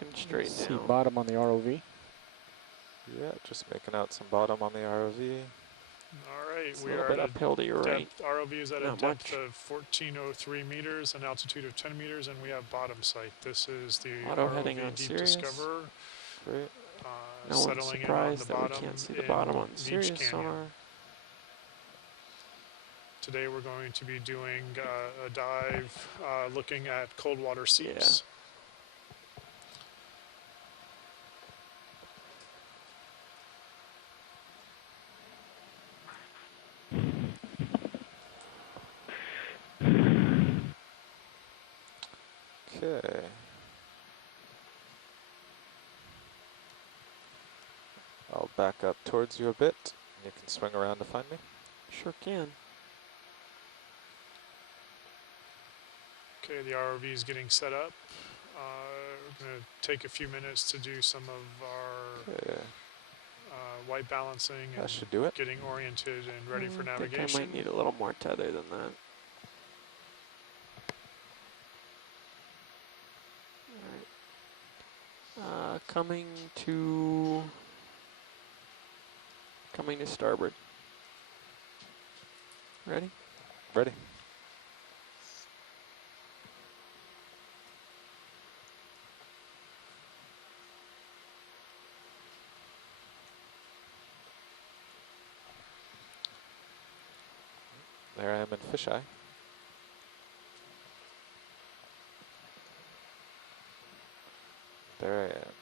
Looking straight See now. bottom on the ROV. Yeah, just making out some bottom on the ROV. All right, It's a we little are bit at uphill to your a right. depth, ROV is at a Not depth much. of 1403 meters, an altitude of 10 meters, and we have bottom sight. This is the Auto heading ROV on Deep Sirius. Discoverer, Great. No one's settling in on the surprised that we bottom can't see the in bottom on Beach Sirius Canyon. sonar. Today we're going to be doing a dive looking at cold water seeps. Okay. I'll back up towards you a bit. You can swing around to find me. Sure can. Okay, the ROV is getting set up. We're going to take a few minutes to do some of our Okay. white balancing That and should do it. getting oriented and ready for I think navigation. I might need a little more tether than that. Alright. Coming to starboard. Ready? Ready. There I am in fisheye. There I am.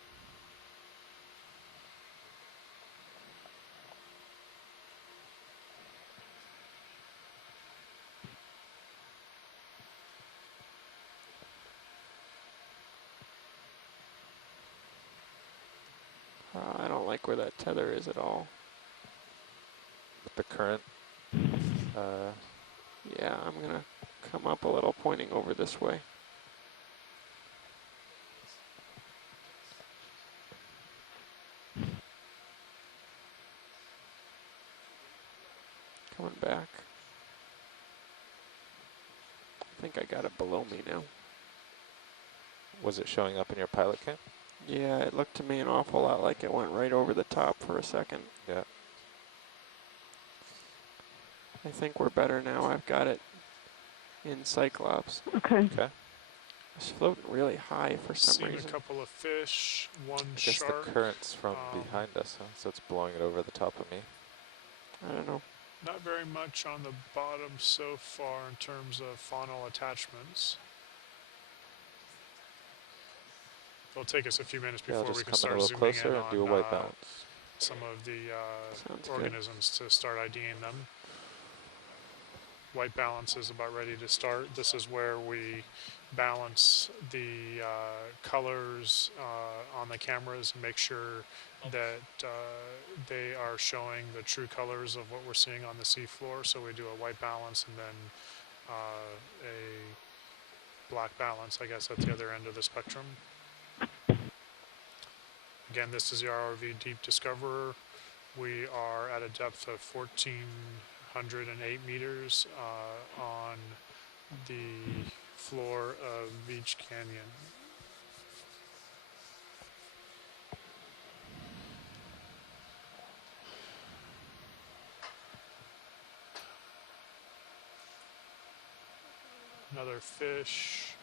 I don't like where that tether is at all. With the current. Yeah, I'm gonna come up a little, pointing over this way. Coming back. I think I got it below me now. Was it showing up in your pilot cam? Yeah, it looked to me an awful lot like it went right over the top for a second. Yeah. I think we're better now. I've got it in Cyclops. Okay. Okay. It's floating really high for some Seen reason. a couple of fish, one I guess shark. the current's from behind us, huh? So it's blowing it over the top of me. I don't know. Not very much on the bottom so far in terms of faunal attachments. It'll take us a few minutes Yeah, I'll before we just can come in a start little zooming closer in and on do a white balance. some of the Sounds good. organisms to start IDing them. White balance is about ready to start. This is where we balance the colors on the cameras and make sure that they are showing the true colors of what we're seeing on the seafloor. So we do a white balance and then a black balance, I guess, at the other end of the spectrum. Again, this is the ROV Deep Discoverer. We are at a depth of 1,408 meters on the floor of Beach Canyon. Another fish.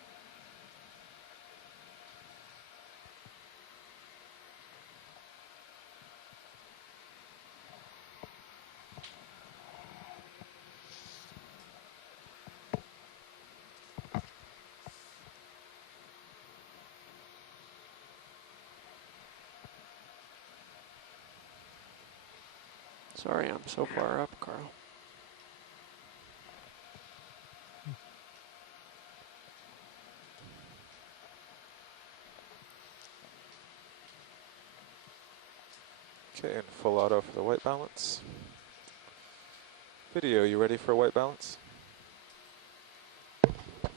Sorry, I'm so far up, Carl. Okay, and full auto for the white balance. Video, you ready for a white balance?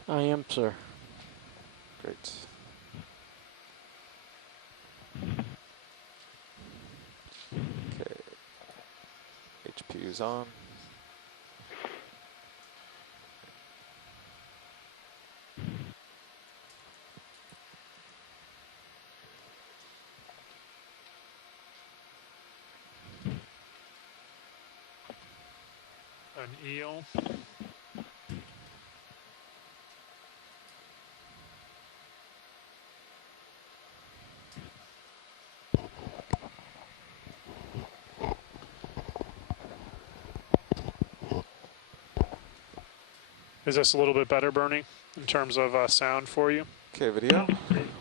I am, sir. Great. Okay. HPU's on. an eel. Is this a little bit better, Bernie, in terms of sound for you? Okay, video.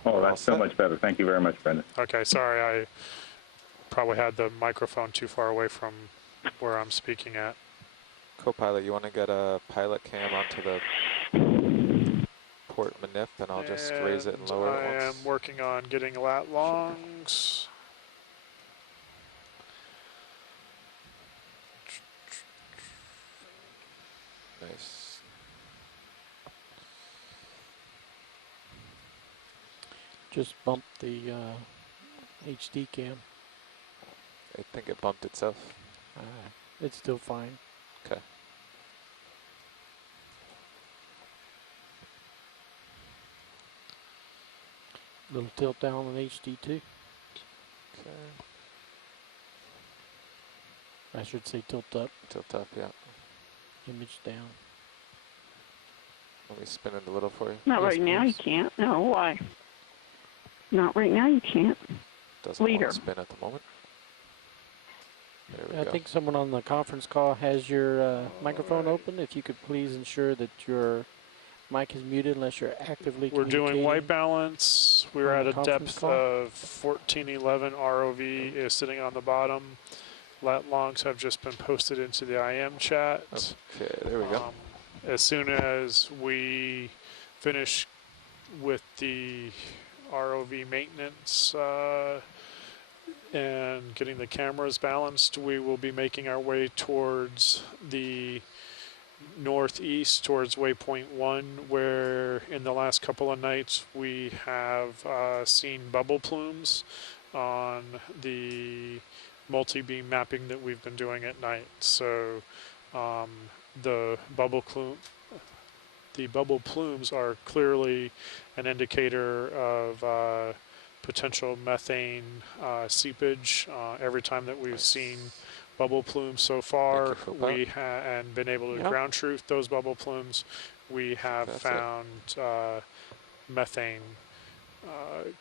Oh, All that's so set. much better. Thank you very much, Brendan. Okay, sorry, I probably had the microphone too far away from where I'm speaking at. Co-pilot, you want to get a pilot cam onto the port manip, and I'll just raise it and lower it I once. am working on getting lat longs. Nice. Just bump the HD cam. I think it bumped itself. It's still fine. Okay. Little tilt down on HD too. Okay. I should say tilt up, Tilt up, yeah. image down. Let me spin it a little for you. Not Yes, right now, you please. can't. No, why? Not right now, you can't. Doesn't want Leader. to spin at the moment. There we I go. think someone on the conference call has your microphone open. If you could please ensure that your mic is muted unless you're actively We're doing communicating. white balance. We're on at the a conference depth call? of 1411. ROV is sitting on the bottom. Lat longs have just been posted into the IM chat. Okay, there we go. As soon as we finish with the ROV maintenance and getting the cameras balanced, we will be making our way towards the northeast, towards waypoint 1, where in the last couple of nights we have seen bubble plumes on the multi-beam mapping that we've been doing at night. So the bubble plumes are clearly an indicator of potential methane seepage. Every time that we've seen bubble plumes so far, for we and been able to Yep. ground truth those bubble plumes, we have That's it. found methane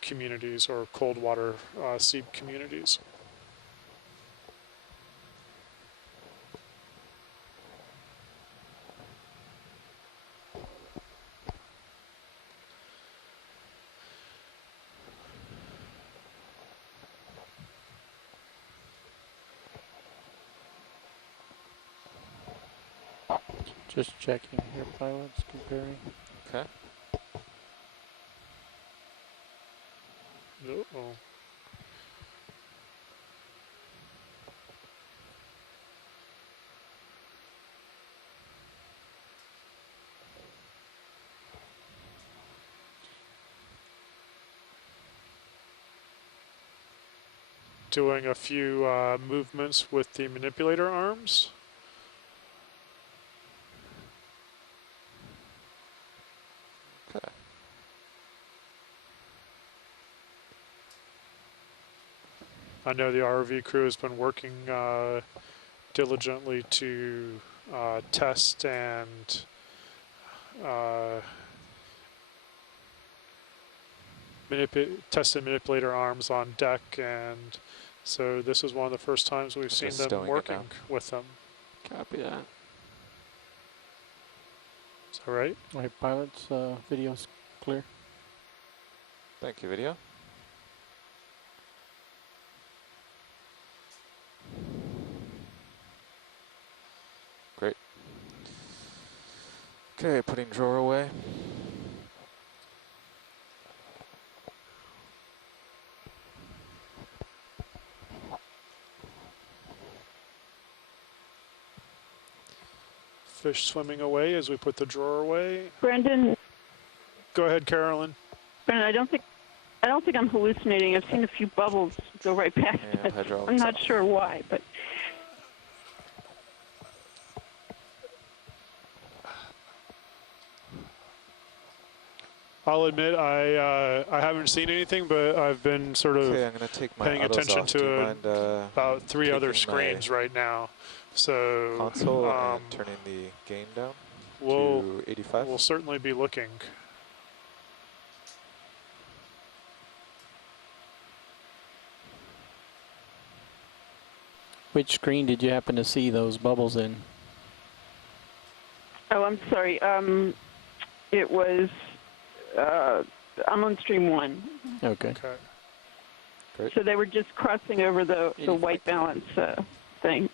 communities or cold water seep communities. Just checking here, pilots, comparing. Okay. Uh-oh. Doing a few movements with the manipulator arms. Okay. I know the ROV crew has been working diligently to test and test and manipulator arms on deck, and so this is one of the first times we've seen Just them stowing it working down. with them. Copy that. Is that right? All right, pilots, video's clear. Thank you, video. Great. Okay, putting drawer away. Fish swimming away as we put the drawer away. Brendan, Go ahead, Carolyn. I don't think I'm hallucinating. I've seen a few bubbles go right past And us. hydraulics I'm not off. sure why, but I'll admit I haven't seen anything, but I've been sort of Okay, I'm going to take my paying autos attention off. Do you to mind about 3 other taking my screens right now. So console and turning the gain down we'll to 85? we'll certainly be looking. Which screen did you happen to see those bubbles in? Oh, I'm sorry. It was. I'm on stream 1. Okay. Okay. Great. So they were just crossing over the 85. white balance thing.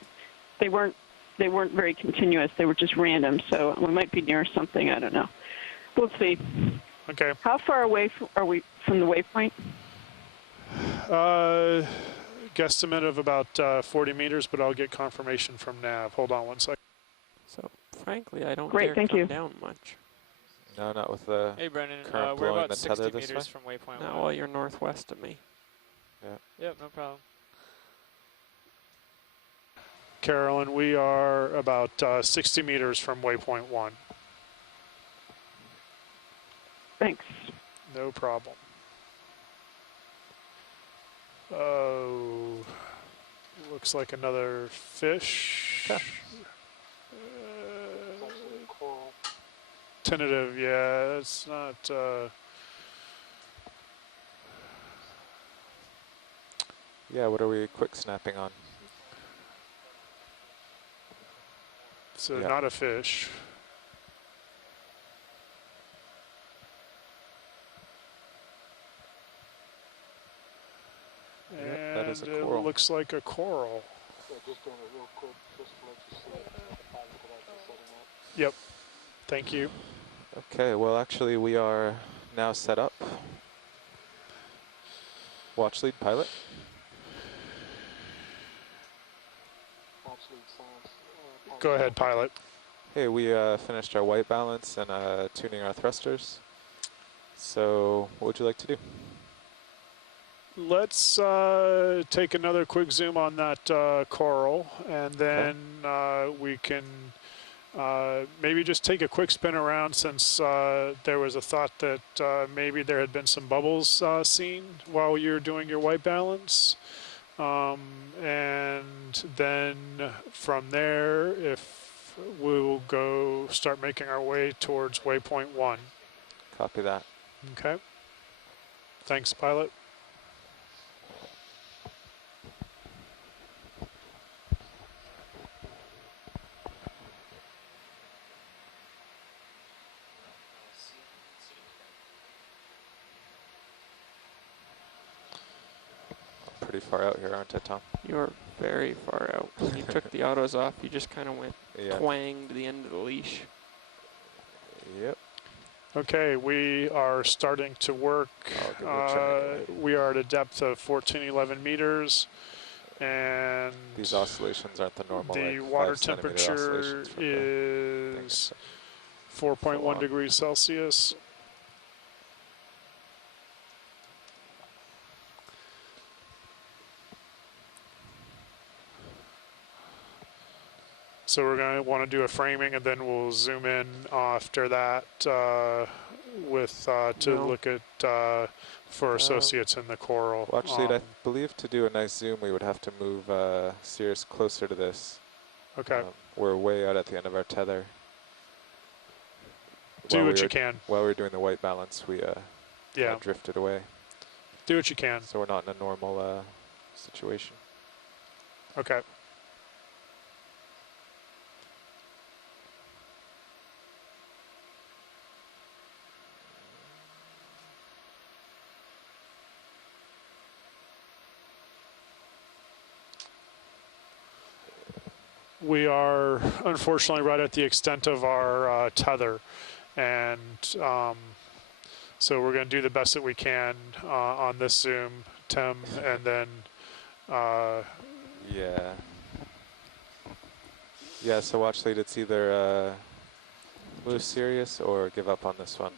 They weren't very continuous. They were just random. So we might be near something. I don't know. We'll see. Okay. How far away are we from the waypoint? Guesstimate of about 40 meters, but I'll get confirmation from nav. Hold on one second. So frankly, I don't Great, dare thank come you. down much. No, not with the Hey Brendan, current we're blowing about the 60 tether this meters way? from waypoint Not 1. while you're northwest of me. Yep, no problem. Carolyn, we are about 60 meters from waypoint 1. Thanks. No problem. Oh, looks like another fish. Okay. Tentative, yeah, it's not. Yeah, what are we quick snapping on? So Yeah. not a fish. Yep, that is a And coral. it looks like a coral. Yep. Thank you. Okay, well actually we are now set up. Watch lead pilot. Go ahead, pilot. Hey, we finished our white balance and tuning our thrusters. So what would you like to do? Let's take another quick zoom on that coral, and then we can maybe just take a quick spin around, since there was a thought that maybe there had been some bubbles seen while you're doing your white balance. And then from there, if we'll go start making our way towards waypoint 1. Copy that. Okay. Thanks, pilot. Pretty far out here, aren't I, Tom? You're very far out. When you took the autos off, you just kind of went Yeah. twang to the end of the leash. Yep. Okay, we are starting to work. I'll give it a try anyway. We are at a depth of 1411 meters, and These oscillations aren't the normal. the like, water 5 centimeter temperature oscillations from the thing, is so 4.1 degrees Celsius. So we're going to want to do a framing, and then we'll zoom in after that to No. look at for associates in the coral. Well, actually, I believe to do a nice zoom, we would have to move Sirius closer to this. Okay, We're way out at the end of our tether. do While what we you were- can. While we were doing the white balance, we Yeah, drifted away. do what you can. So we're not in a normal situation. Okay. We are unfortunately right at the extent of our tether, and so we're going to do the best that we can on this zoom, Tim, and then Yeah. Yeah, so watch lead, it's either move Sirius or give up on this one.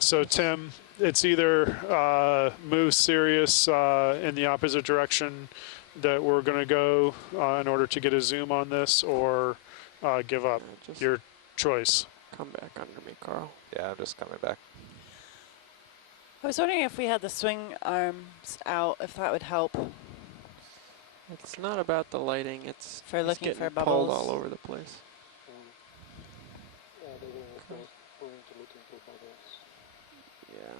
so Tim, it's either move Sirius in the opposite direction that we're going to go in order to get a zoom on this, or give up. Just Your choice. come back under me, Carl. Yeah, I'm just coming back. I was wondering if we had the swing arms out, if that would help It's not about the lighting. It's for he's looking getting for pulled bubbles. all over the place. Yeah.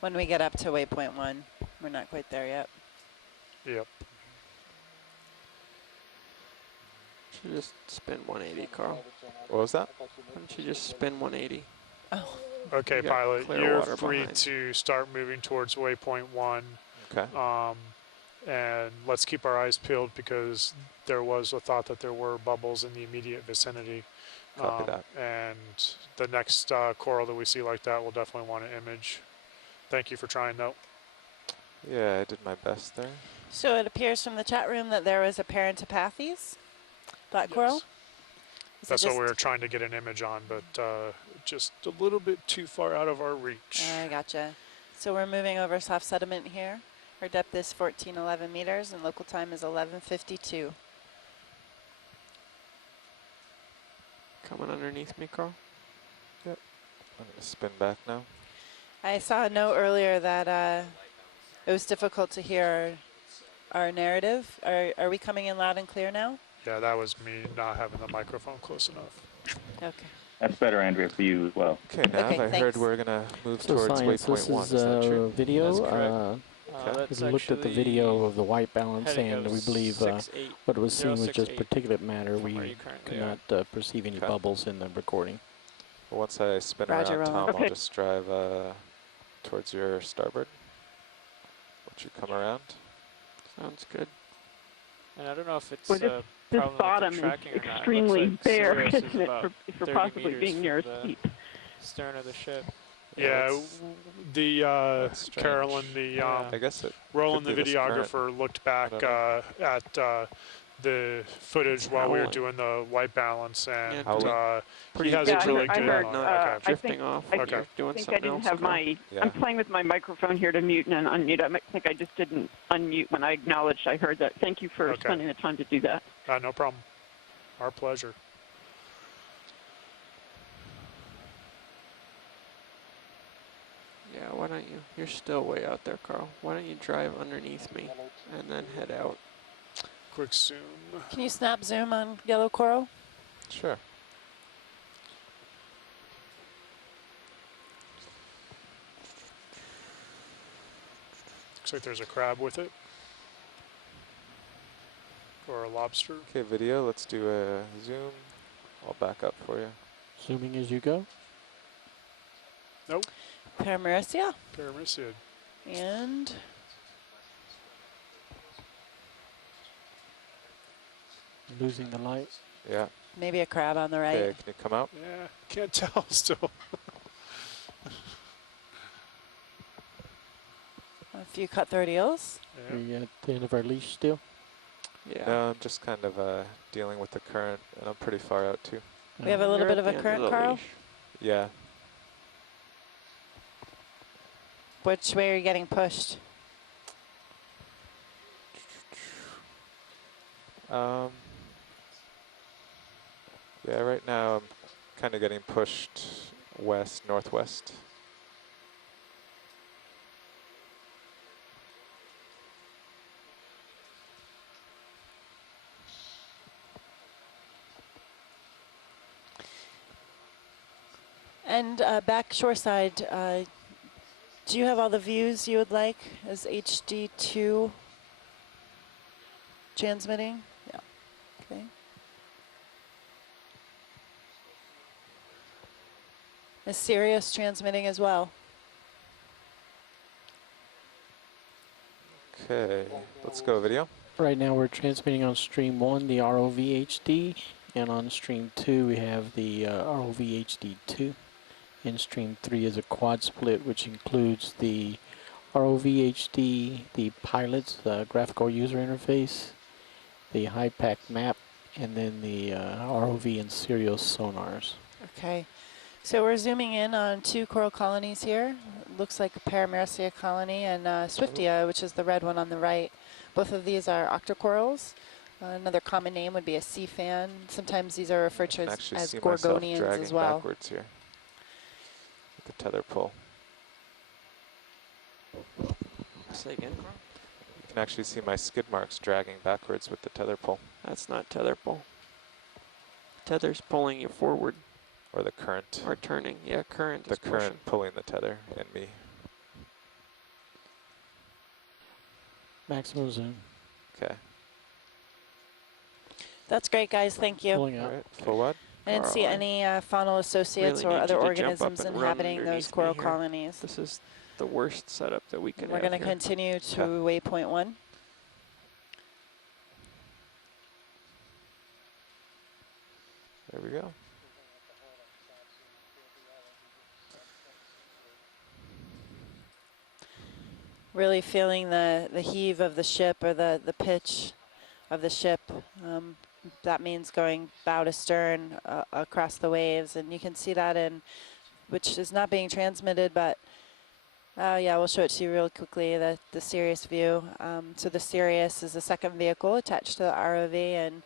When we get up to waypoint 1, we're not quite there yet. Yep. Should just spin 180, Carl. What was that? Why don't you just spin 180? Oh, Okay, You got pilot, clear you're water free behind. to start moving towards waypoint 1. Okay. And let's keep our eyes peeled because there was a thought that there were bubbles in the immediate vicinity. Copy that. And the next coral that we see like that, we'll definitely want to image. Thank you for trying, though. Yeah, I did my best there. so it appears from the chat room that there was a Parentopathes black coral. Yes. Is it That's what just- we were trying to get an image on, but just a little bit too far out of our reach. I gotcha. So we're moving over soft sediment here. Our depth is 1411 meters and local time is 11:52. Coming underneath me, Carl. I'm going to spin back now. I saw a note earlier that it was difficult to hear our narrative. Are we coming in loud and clear now? Yeah, that was me not having the microphone close enough. Okay. That's better, Andrea, for you as well. Okay, Nav, Okay, I heard thanks. we're going to move So towards science, waypoint this 1. is Is that true? video. That's correct. Okay. We That's looked at the actually video of the white balance, heading and of we believe 68. what was seen was just 068 particulate matter. from where We you currently could are. not perceive any Okay. bubbles in the recording. Well, once I spin Roger, around, Roland. Tom, Okay. I'll just drive towards your starboard. Let you come around. Sounds good. And I don't know if it's Well, a This problem bottom with is the tracking or not. It looks extremely like bare, Sirius is isn't it, about for 30 possibly meters being near a from the steep. stern of the ship. Yeah, that's- the that's strange. Carolyn, the Yeah. I guess it Roland, the could be this current. videographer, looked back I don't at the footage It's while we were howling. doing the white balance, and Howling. he has Yeah, a I really heard- I good heard, on. uh, Okay. I Drifting think- off. I Like you're doing I think I something didn't else, have Carl. my. Yeah. I'm playing with my microphone here to mute and unmute. I think I just didn't unmute when I acknowledged I heard that. Thank you for Okay. spending the time to do that. No problem. Our pleasure. Yeah, why don't you? You're still way out there, Carl. Why don't you drive underneath me and then head out? Quick zoom. Can you snap zoom on yellow coral? Sure. Looks like there's a crab with it. Or a lobster. Okay, video. Let's do a zoom. I'll back up for you. Zooming as you go. Paramaricia Parameciid. and Losing the light. Yeah. maybe a crab on the right. Okay, can you come out? Yeah, can't tell still. A few cutthroat eels. Yeah. We at the end of our leash still. Yeah. No, I'm just kind of dealing with the current, and I'm pretty far out too. We have a little You're bit at of a the end current, the Carl. leash. Yeah. Which way are you getting pushed? Yeah, right now I'm kind of getting pushed west, northwest. And back shoreside, do you have all the views you would like as HD2 transmitting? Yeah. Okay. Is Sirius transmitting as well? Okay, let's go video. Right now we're transmitting on stream 1 the ROV HD, and on stream 2 we have the ROV HD 2. And stream 3 is a quad split, which includes the ROV HD, the pilots, the graphical user interface, the HiPAC map, and then the ROV and Sirius sonars. Okay. So we're zooming in on 2 coral colonies here. It looks like a Paramaricia colony and Swiftia, which is the red one on the right. Both of these are octocorals. Another common name would be a sea fan. Sometimes these are referred to I can as, actually as see myself gorgonians dragging as well. backwards here with the tether pull. Say again, Carl? You can actually see my skid marks dragging backwards with the tether pull. That's not tether pull. Tether's pulling you forward. Or the current. Or turning. Yeah, current The is pushing. current pulling the tether and me. Maximum zoom. Okay. That's great, guys. Thank you. Pulling out. All right. Full wide. I didn't see Carl, any faunal associates really or need other you to jump up organisms and run inhabiting those underneath me coral here. colonies. This is the worst setup that we can We're have going to here. continue to Okay. waypoint 1. There we go. Really feeling the heave of the ship, or the pitch of the ship. That means going bow to stern across the waves, and you can see that in, which is not being transmitted, but yeah, we'll show it to you real quickly, the Sirius view. So the Sirius is the second vehicle attached to the ROV, and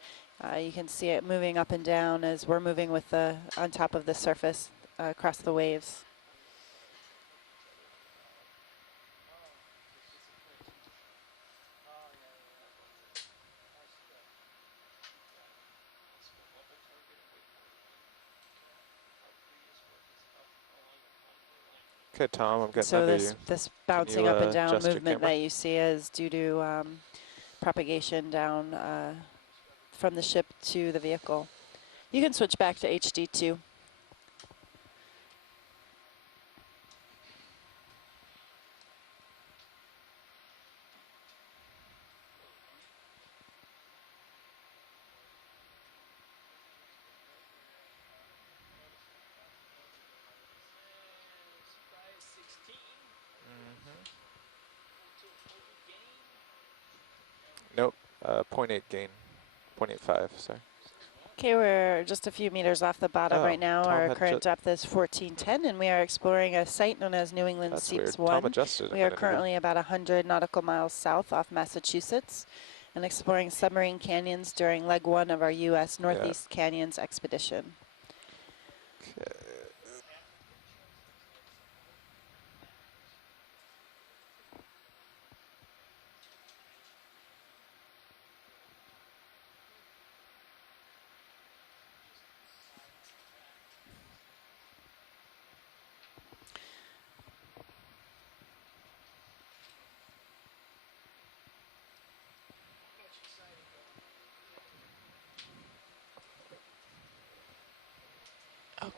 you can see it moving up and down as we're moving with on top of the surface across the waves. Okay, Tom, I'm getting So under this you. this Can bouncing you, up and down adjust your movement camera? that you see is due to propagation down from the ship to the vehicle. You can switch back to HD2. Nope. 0.8 gain. 0.85, sorry. Okay, we're just a few meters off the bottom Oh, right now. Tom Our had current depth is 1410, and we are exploring a site known as New England That's Seeps weird. 1. Tom adjusted a We are minute ago. currently about 100 nautical miles south off Massachusetts and exploring submarine canyons during leg 1 of our U.S. Northeast Canyons expedition. Okay.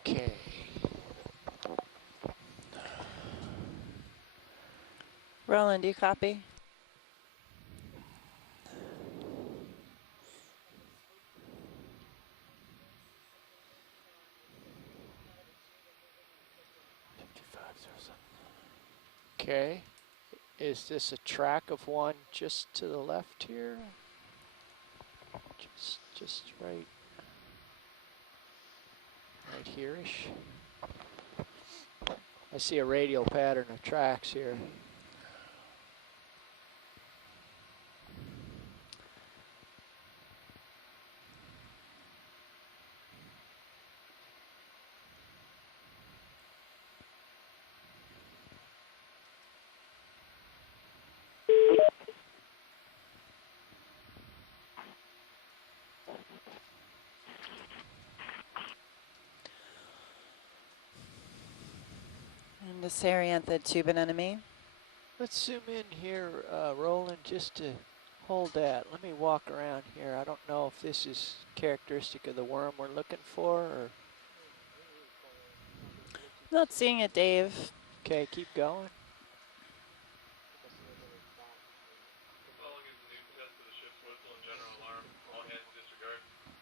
Okay. Roland, do you copy? Okay. Is this a track of one just to the left here? Just right here-ish. I see a radial pattern of tracks here. And the Sarianthid tube anemone. Let's zoom in here, Roland, just to hold that. Let me walk around here. I don't know if this is characteristic of the worm we're looking for, or... Not seeing it, Dave. Okay, keep going.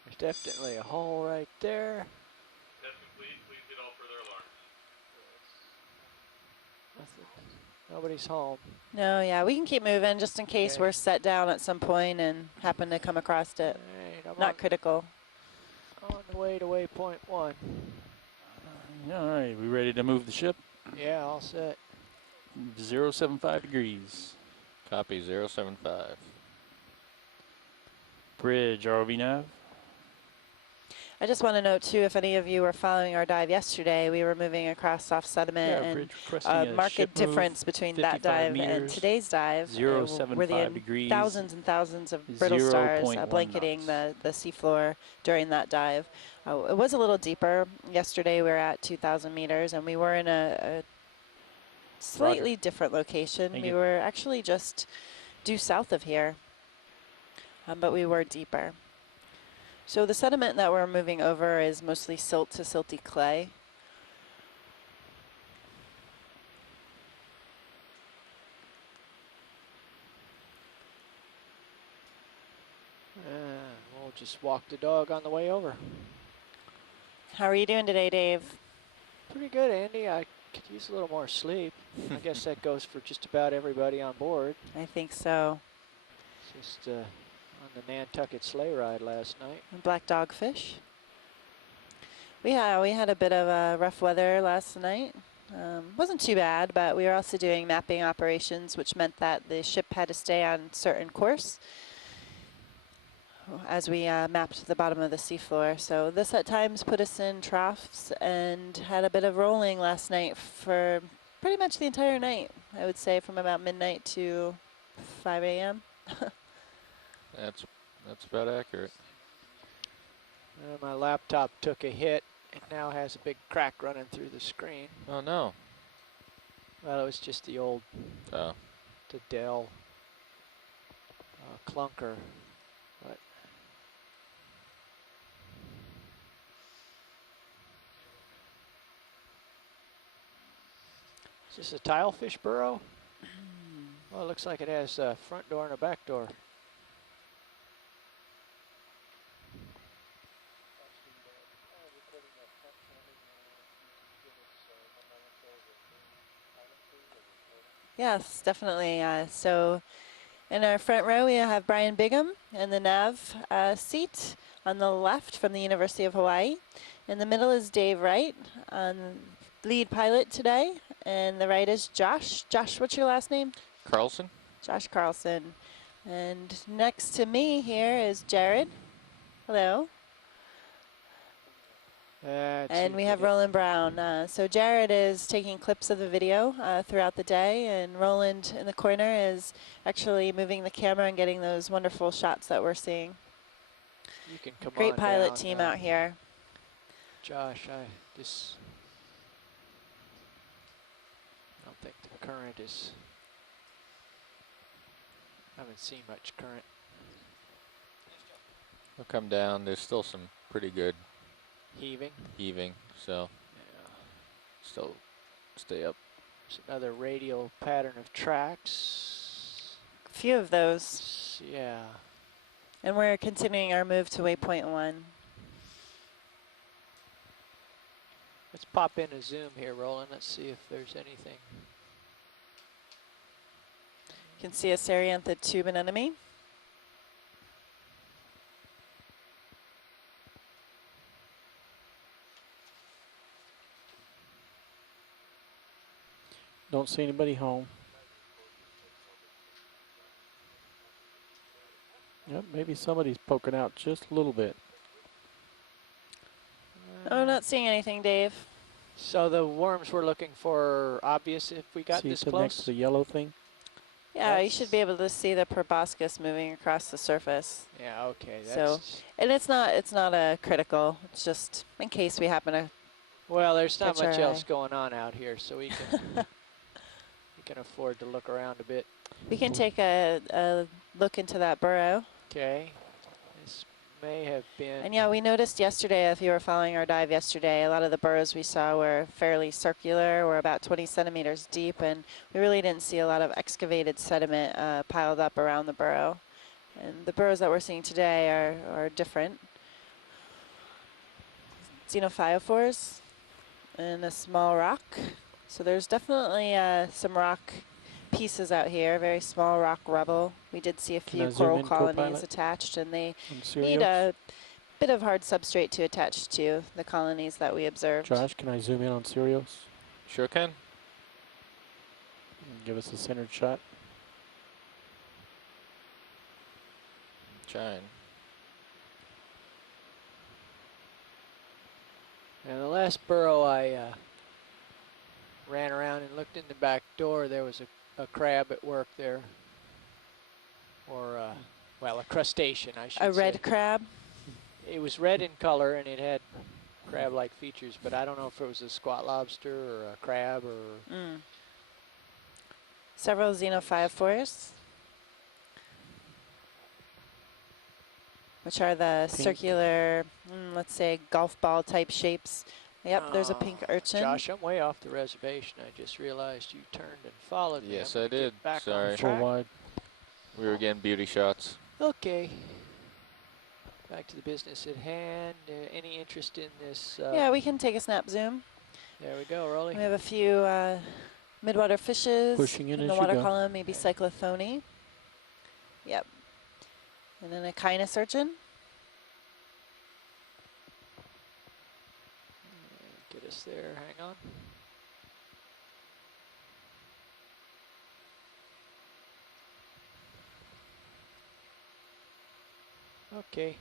There's definitely a hole right there. Nobody's home. No, yeah, we can keep moving just in case Okay. we're set down at some point and happen to come across it. Alright, I'm Not critical. on the way to waypoint 1. All right, we ready to move the ship? Yeah, all set. 075 degrees. Copy 075. Bridge, ROV nav. I just want to note too, if any of you were following our dive yesterday, we were moving across soft sediment, Yeah, and bridge requesting a a marked ship move, difference between that 55 dive and meters, today's dive were the 075 degrees, thousands and thousands of brittle stars 0.1 blanketing knots. the seafloor during that dive. It was a little deeper. Yesterday we were at 2,000 meters, and we were in a slightly different location. Thank We you. were actually just due south of here, but we were deeper. So the sediment that we're moving over is mostly silt to silty clay. We'll just walk the dog on the way over. How are you doing today, Dave? Pretty good, Andy. I could use a little more sleep. I guess that goes for just about everybody on board. I think so. Just on the Nantucket sleigh ride last night. Black dogfish. We had a bit of rough weather last night. Wasn't too bad, but we were also doing mapping operations, which meant that the ship had to stay on certain course as we mapped the bottom of the seafloor. So this at times put us in troughs and had a bit of rolling last night for pretty much the entire night. I would say from about midnight to 5 a.m. That's about accurate. My laptop took a hit and now has a big crack running through the screen. Oh no. Well, it was just the old, Oh. the Dell clunker. But is this a tilefish burrow? Well, it looks like it has a front door and a back door. Yes, definitely. So in our front row, we have Brian Bigham in the nav seat on the left from the University of Hawaii. In the middle is Dave Wright, lead pilot today. And the right is Josh. Josh, what's your last name? Carlson? Josh Carlson. And next to me here is Jared. Hello. And we have Roland Brown. So Jared is taking clips of the video throughout the day, and Roland in the corner is actually moving the camera and getting those wonderful shots that we're seeing. You can come Great on pilot down, team out here. Josh, I don't think the current is, haven't seen much current. I'll come down. There's still some pretty good Heaving, so yeah. still stay up. There's another radial pattern of tracks. A few of those. Yeah. And we're continuing our move to waypoint 1. Let's pop in a zoom here, Roland. Let's see if there's anything. You can see a Cereanthid tube anemone. Don't see anybody home. Yep, maybe somebody's poking out just a little bit. Oh, not seeing anything, Dave. So the worms we're looking for are obvious if we got See this to close? next to the yellow thing? Yeah, you should be able to see the proboscis moving across the surface. Yeah, okay. So, and it's not a critical. It's just in case we happen to. Well, there's not catch much our else eye. going on out here, so we can we can afford to look around a bit. We can take a look into that burrow. Okay. This may have been. And yeah, we noticed yesterday, if you were following our dive yesterday, a lot of the burrows we saw were fairly circular, were about 20 centimeters deep, and we really didn't see a lot of excavated sediment piled up around the burrow. And the burrows that we're seeing today are different. Xenophyophores and a small rock. So there's definitely some rock pieces out here, very small rock rubble. We did see a Can I few zoom coral in, colonies co-pilot? attached, and they On need Sirius? a bit of hard substrate to attach to the colonies that we observed. Josh, can I zoom in on Sirius? Sure can. Give us a centered shot. Trying. And the last burrow I ran around and looked in the back door, there was a crab at work there. Or, well, a crustacean, I should say. A red crab. It was red in color and it had crab-like features, but I don't know if it was a squat lobster or a crab or... Several xenophyophores, which are the circular, let's say, golf ball type shapes. Yep, there's a pink urchin. Josh, I'm way off the reservation. I just realized you turned and followed me. Yes, I'm I gonna get did. back on Sorry. Full track. wide. We were getting beauty shots. Okay. Back to the business at hand. Any interest in this? Yeah, we can take a snap zoom. There we go, Rolly. We have a few midwater fishes Pushing in the as you water go. column, maybe cyclothone. Yep. And then a Okeanos urchin. Get us there. Hang on. Okay.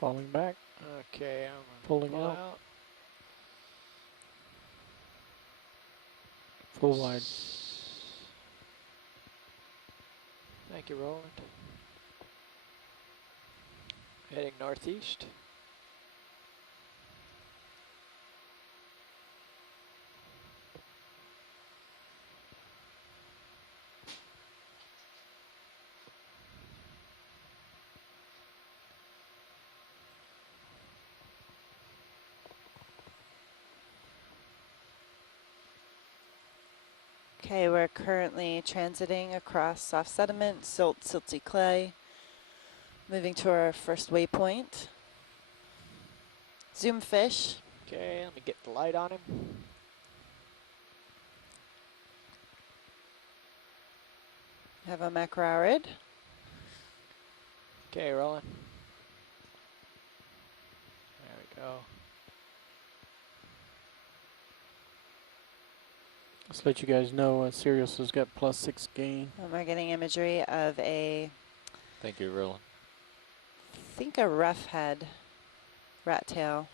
Falling back. Okay, I'm Pulling pull out. Full wide. Thank you, Roland. Heading northeast. Okay, we're currently transiting across soft sediment, silt, silty clay, moving to our first waypoint. Zoom fish. Okay, let me get the light on him. Have a macroaurid. Okay, rolling. There we go. Just let you guys know, Sirius has got +6 gain. And we're getting imagery of a, Thank you, Roland. I think a rough head rat tail.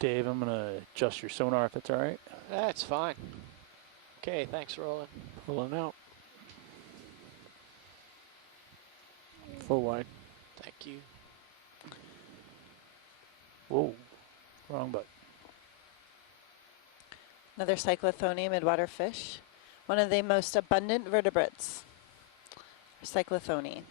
Dave, I'm going to adjust your sonar if that's all right. That's fine. Okay, thanks, Roland. Pulling out. Full wide. Thank you. Whoa, wrong button. Another cyclothone midwater fish. One of the most abundant vertebrates. Cyclothone.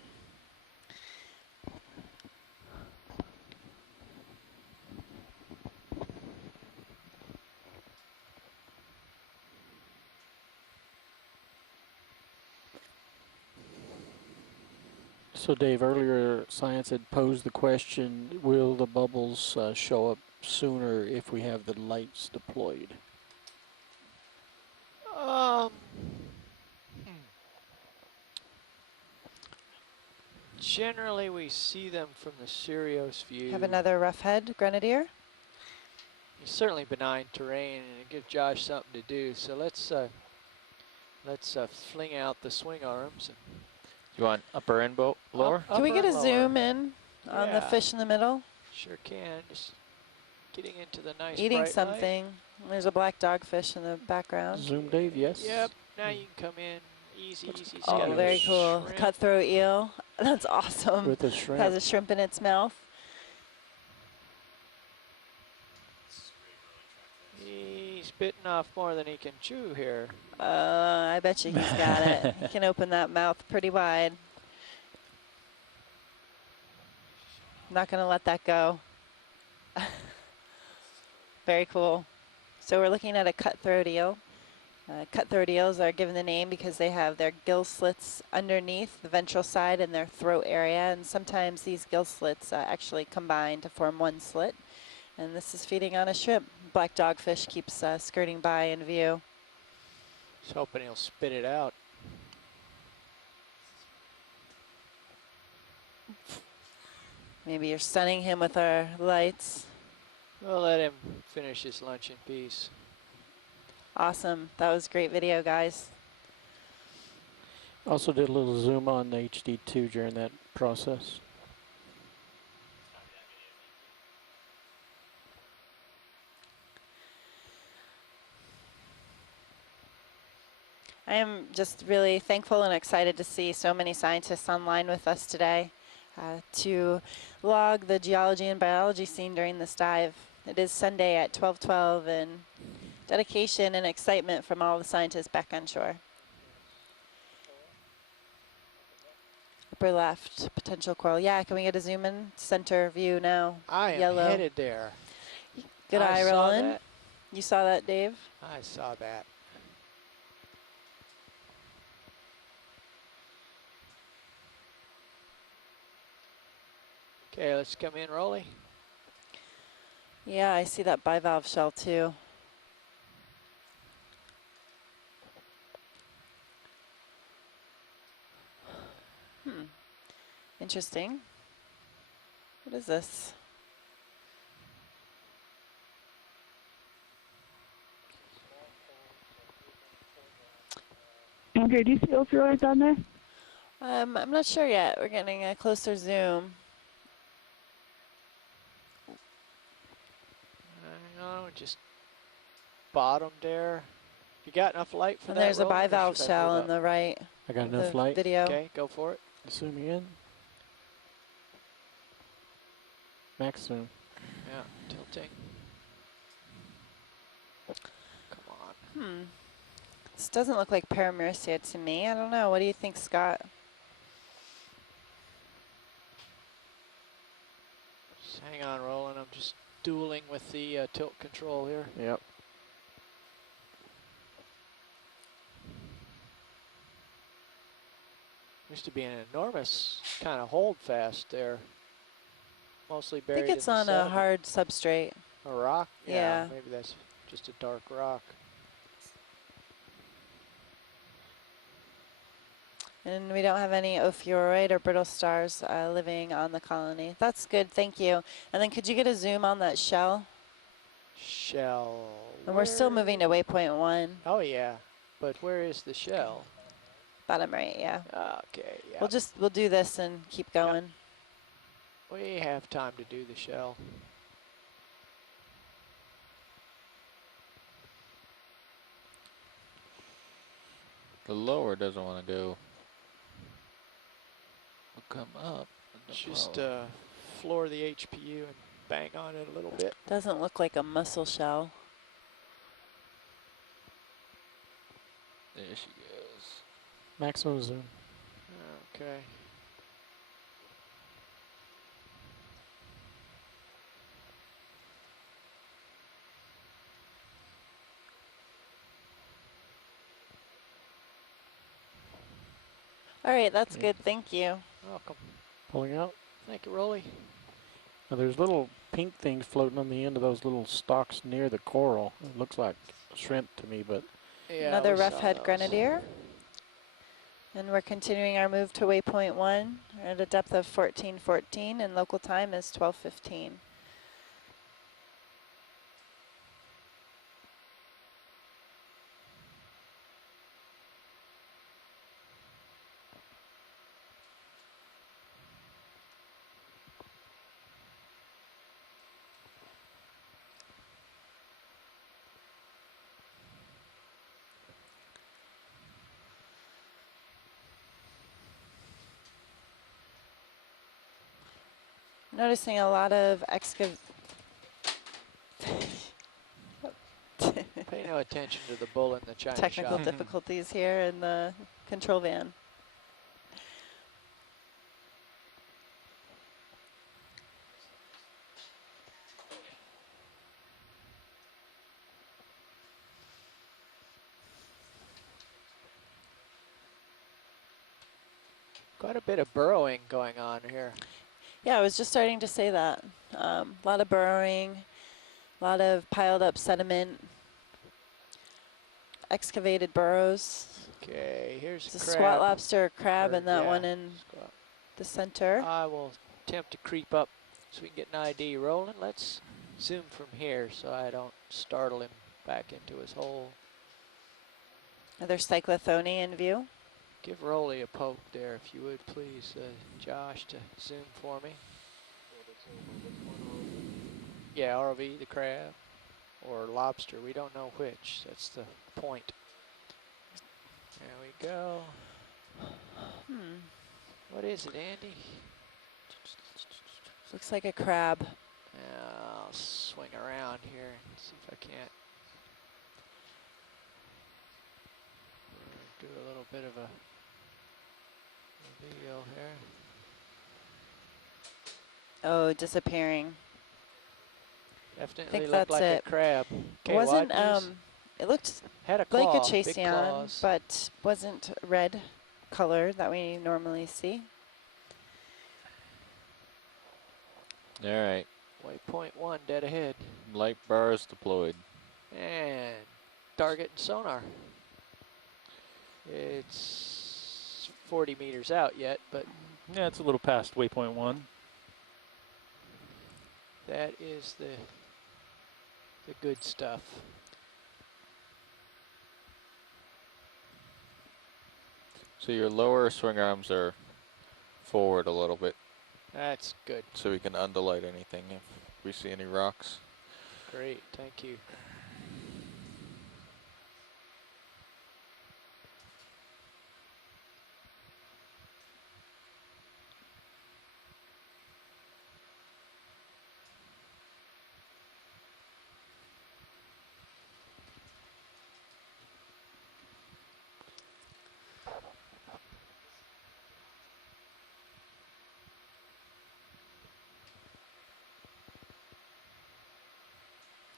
So Dave, earlier Science had posed the question, will the bubbles show up sooner if we have the lights deployed? Generally, we see them from the Sirius view. Have another rough head grenadier. It's certainly benign terrain, and it gives Josh something to do. So let's fling out the swing arms. And You want upper and lower? Can we upper get a and lower. zoom in on the Yeah. fish in the middle? Sure can. Just getting into the nice Eating bright light. something. There's a black dogfish in the background. Zoom, Dave, yes? Yep. Now you can come in easy, easy. He's Oh, got a very cool. shrimp. Cutthroat eel. That's awesome. With a shrimp. Has a shrimp in its mouth. He's spitting off more than he can chew here. I bet you he's got it. He can open that mouth pretty wide. Not going to let that go. Very cool. So we're looking at a cutthroat eel. Cutthroat eels are given the name because they have their gill slits underneath the ventral side and their throat area, and sometimes these gill slits actually combine to form one slit. And this is feeding on a shrimp. Black dogfish keeps skirting by in view. Just hoping he'll spit it out. Maybe you're stunning him with our lights. We'll let him finish his lunch in peace. Awesome. That was great video, guys. Also did a little zoom on the HD2 during that process. I am just really thankful and excited to see so many scientists online with us today to log the geology and biology scene during this dive. It is Sunday at 12:12, and dedication and excitement from all the scientists back on shore. Upper left, potential coral. Yeah, can we get a zoom in? Center view now. I am Yellow. headed there. Good eye, saw Roland. that. You saw that, Dave? I saw that. Okay, let's come in, Rolly. Yeah, I see that bivalve shell too. Interesting. What is this? Andrea, do you see opioids on there? I'm not sure yet. We're getting a closer zoom. Hang on, just bottom there. You got enough light for And that, there's a Roland, or bivalve should I shell move on up? the right. I got of enough the light. video. Okay, go for it. Zooming in. Max zoom. Yeah, tilting. Come on. This doesn't look like Paramecia to me. I don't know. What do you think, Scott? Just hang on, Roland. I'm just dueling with the tilt control here. Yep. Used to be an enormous kind of hold fast there. Mostly I buried think it's in the on a sediment. hard substrate. A rock? Yeah. Maybe that's just a dark rock. And we don't have any ophiuroid or brittle stars living on the colony. That's good, thank you. And then could you get a zoom on that shell? Shell. And we're still where- moving to waypoint 1. Oh yeah, but where is the shell? Bottom right, yeah. Okay, yeah. We'll do this and keep going. We have time to do the shell. The lower doesn't want to go. We'll come up. Just floor the HPU and bang on it a little bit. Doesn't look like a mussel shell. There she goes. Maximum zoom. Okay. All right, that's good, thank you. Welcome. Pulling out. Thank you, Rolly. Now there's little pink things floating on the end of those little stalks near the coral. It looks like shrimp to me, but Yeah, Another we saw rough head those. grenadier. And we're continuing our move to waypoint 1. We're at a depth of 1414 and local time is 12:15. Noticing a lot of Pay Pay no attention to the bull in the china Technical shop. difficulties here in the control van. Quite a bit of burrowing going on here. Yeah, I was just starting to say that. A lot of burrowing, a lot of piled up sediment, excavated burrows. Okay, here's It's a a crab. squat lobster, crab, Or, and that yeah, one in squat. the center. I will attempt to creep up so we can get an ID rolling. Let's zoom from here so I don't startle him back into his hole. Another cyclothony in view. Give Rolly a poke there, if you would, please, Josh, to zoom for me. Yeah, ROV, the crab, or lobster. We don't know which. That's the point. There we go. What is it, Andy? Looks like a crab. I'll swing around here and see if I can't do a little bit of a video here. Oh, disappearing. Definitely think looked that's like it. a crab. It wasn't, wide it looked had a like claw, a chase big down, claws. but wasn't red color that we normally see. All right. Waypoint 1 dead ahead. Light bars deployed. And target and sonar. It's 40 meters out yet, but Yeah, it's a little past waypoint 1. that is the good stuff. So your lower swing arms are forward a little bit, That's good. so we can undulate anything if we see any rocks. Great, thank you.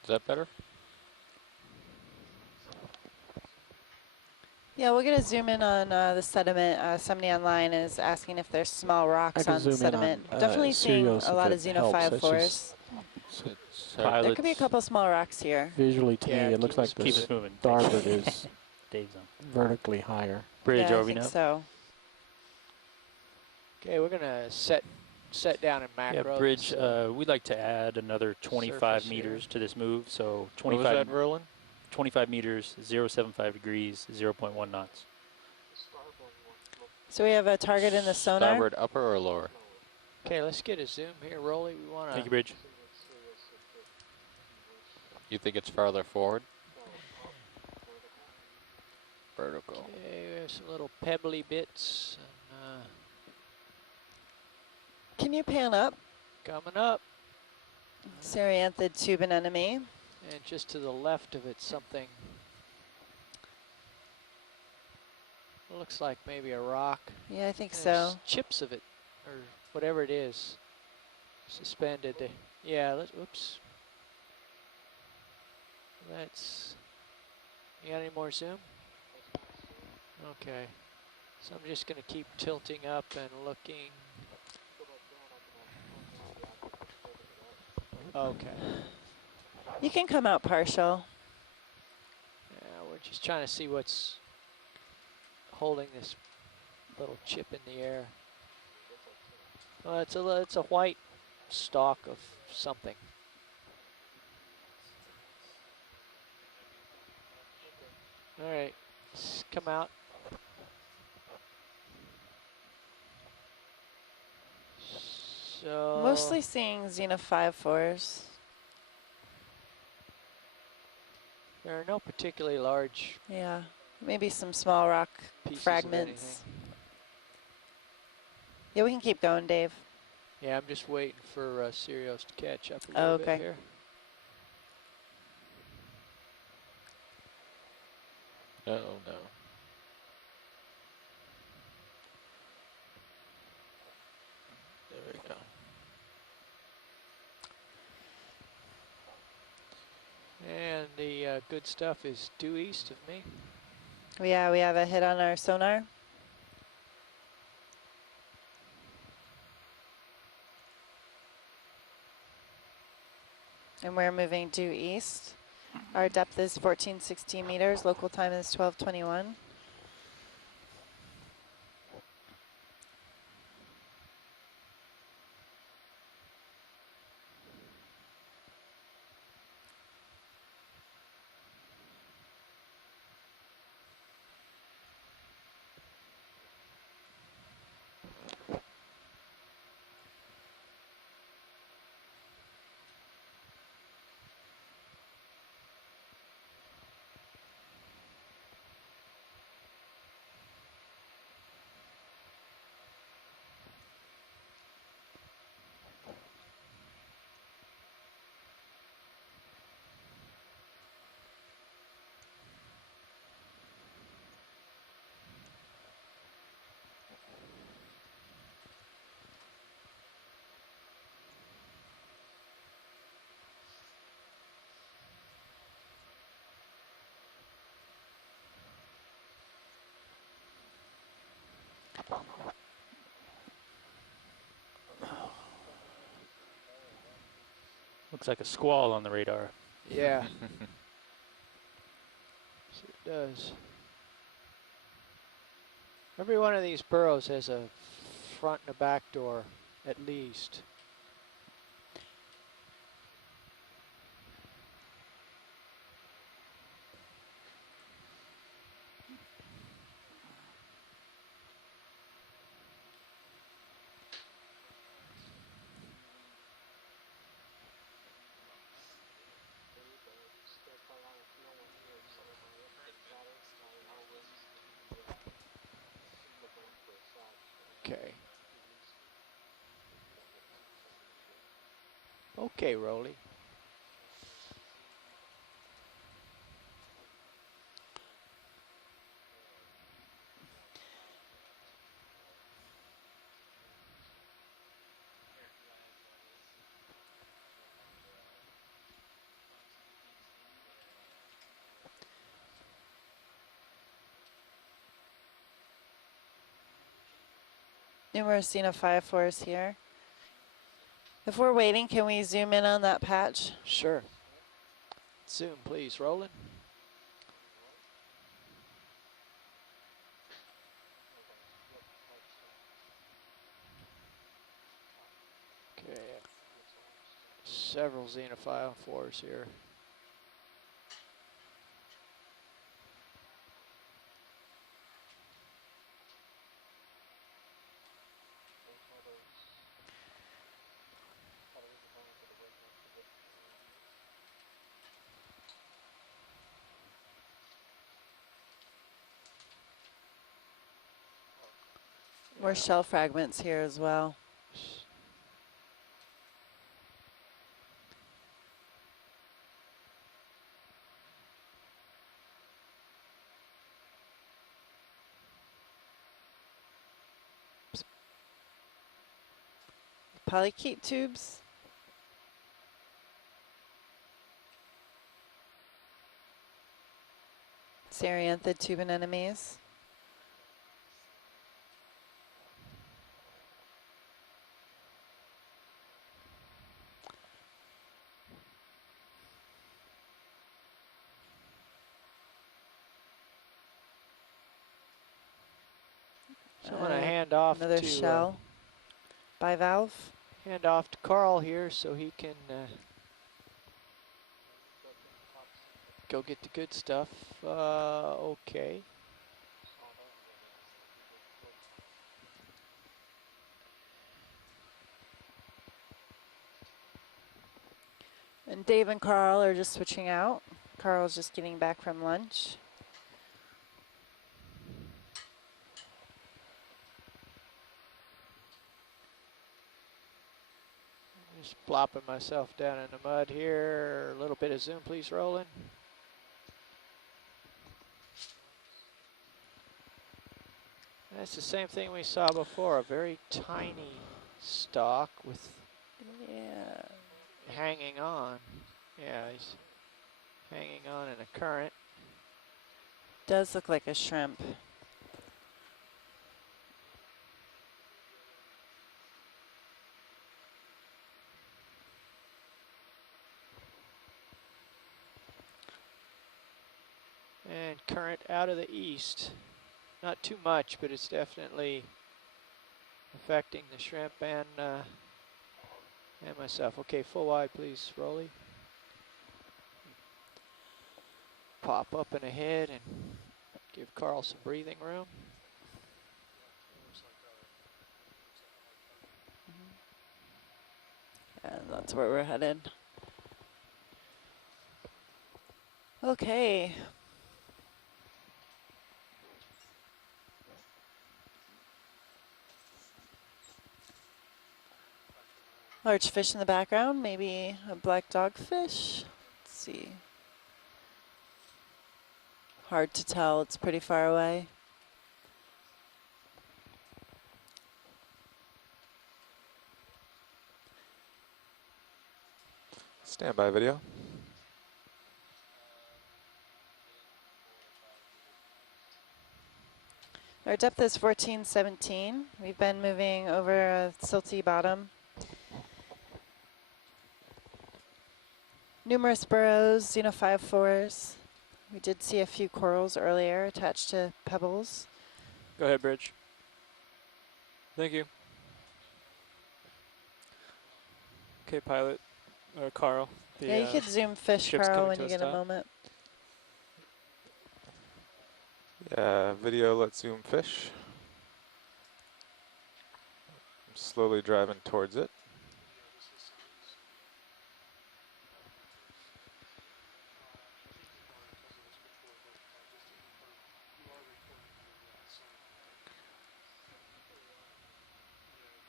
Is that better? Yeah, we're gonna zoom in on the sediment. Somebody online is asking if there's small I rocks can on zoom in sediment. on Definitely seeing Sirius a if lot it of helps. xeno That's 5 just It's There could be a couple small rocks here. visually to Yeah, me, it looks like keep the Keep it moving. starboard is Dave's on. vertically higher. Bridge, Yeah, are I we think now? so. Okay, we're gonna set down in macros. Yeah, bridge, we'd like to add another 25 surface meters here. to this move. So What was 25, that, Roland? 25 meters, 0.75 degrees, 0.1 knots. So we have a target in the sonar. Starboard upper or lower? Okay, let's get a zoom here, Rolly. We wanna. Thank you, Bridge. You think it's farther forward? Vertical. Okay, we have some little pebbly bits. And, Can you pan up? coming up. Serianthid tube anemone. And just to the left of it, something. Looks like maybe a rock. Yeah, I think There's so. chips of it, or whatever it is, suspended. Yeah, oops. Let's, you got any more zoom? Okay. So I'm just gonna keep tilting up and looking. Okay. You can come out partial. Yeah, we're just trying to see what's holding this little chip in the air. Well, it's a white stalk of something. All right, let's come out. So Mostly seeing xeno 5-4s. there are no particularly large Yeah, maybe some small rock pieces fragments. of anything. Yeah, we can keep going, Dave. Yeah, I'm just waiting for Sirius to catch up a Oh, little okay. bit here. Oh no. There we go. And the good stuff is due east of me. Yeah, we have a hit on our sonar. And we're moving due east. Our depth is 1460 meters. Local time is 12:21. Looks like a squall on the radar. Yeah. Yes, it does. Every one of these burrows has a front and a back door, at least. Okay. Okay, Rolly. And we're seeing a 5-4 is here. If we're waiting, can we zoom in on that patch? Sure. Zoom, please, Roland. Okay. Several xenophile 4s here. More shell fragments here as well. Polychaete tubes. Cereanthid tube anemones. So I'm going to hand off Another to shell. Bivalve. hand off to Carl here so he can go get the good stuff. Okay. And Dave and Carl are just switching out. Carl's just getting back from lunch. Just plopping myself down in the mud here. A little bit of zoom, please, Roland. That's the same thing we saw before, a very tiny stalk with Yeah. hanging on. Yeah, he's hanging on in a current. Does look like a shrimp. And current out of the east. Not too much, but it's definitely affecting the shrimp and myself. Okay, full wide, please, Rolly. Pop up and ahead and give Carl some breathing room. And that's where we're headed. Okay. Large fish in the background, maybe a black dogfish. Let's see. Hard to tell, it's pretty far away. Standby video. Our depth is 1417. We've been moving over a silty bottom. Numerous burrows, 5-4s. We did see a few corals earlier attached to pebbles. Go ahead, Bridge. Thank you. Okay, pilot. Carl. Yeah, you could zoom fish, ship's Carl, coming when to you a get a stop. moment. Yeah, video, let's zoom fish. I'm slowly driving towards it.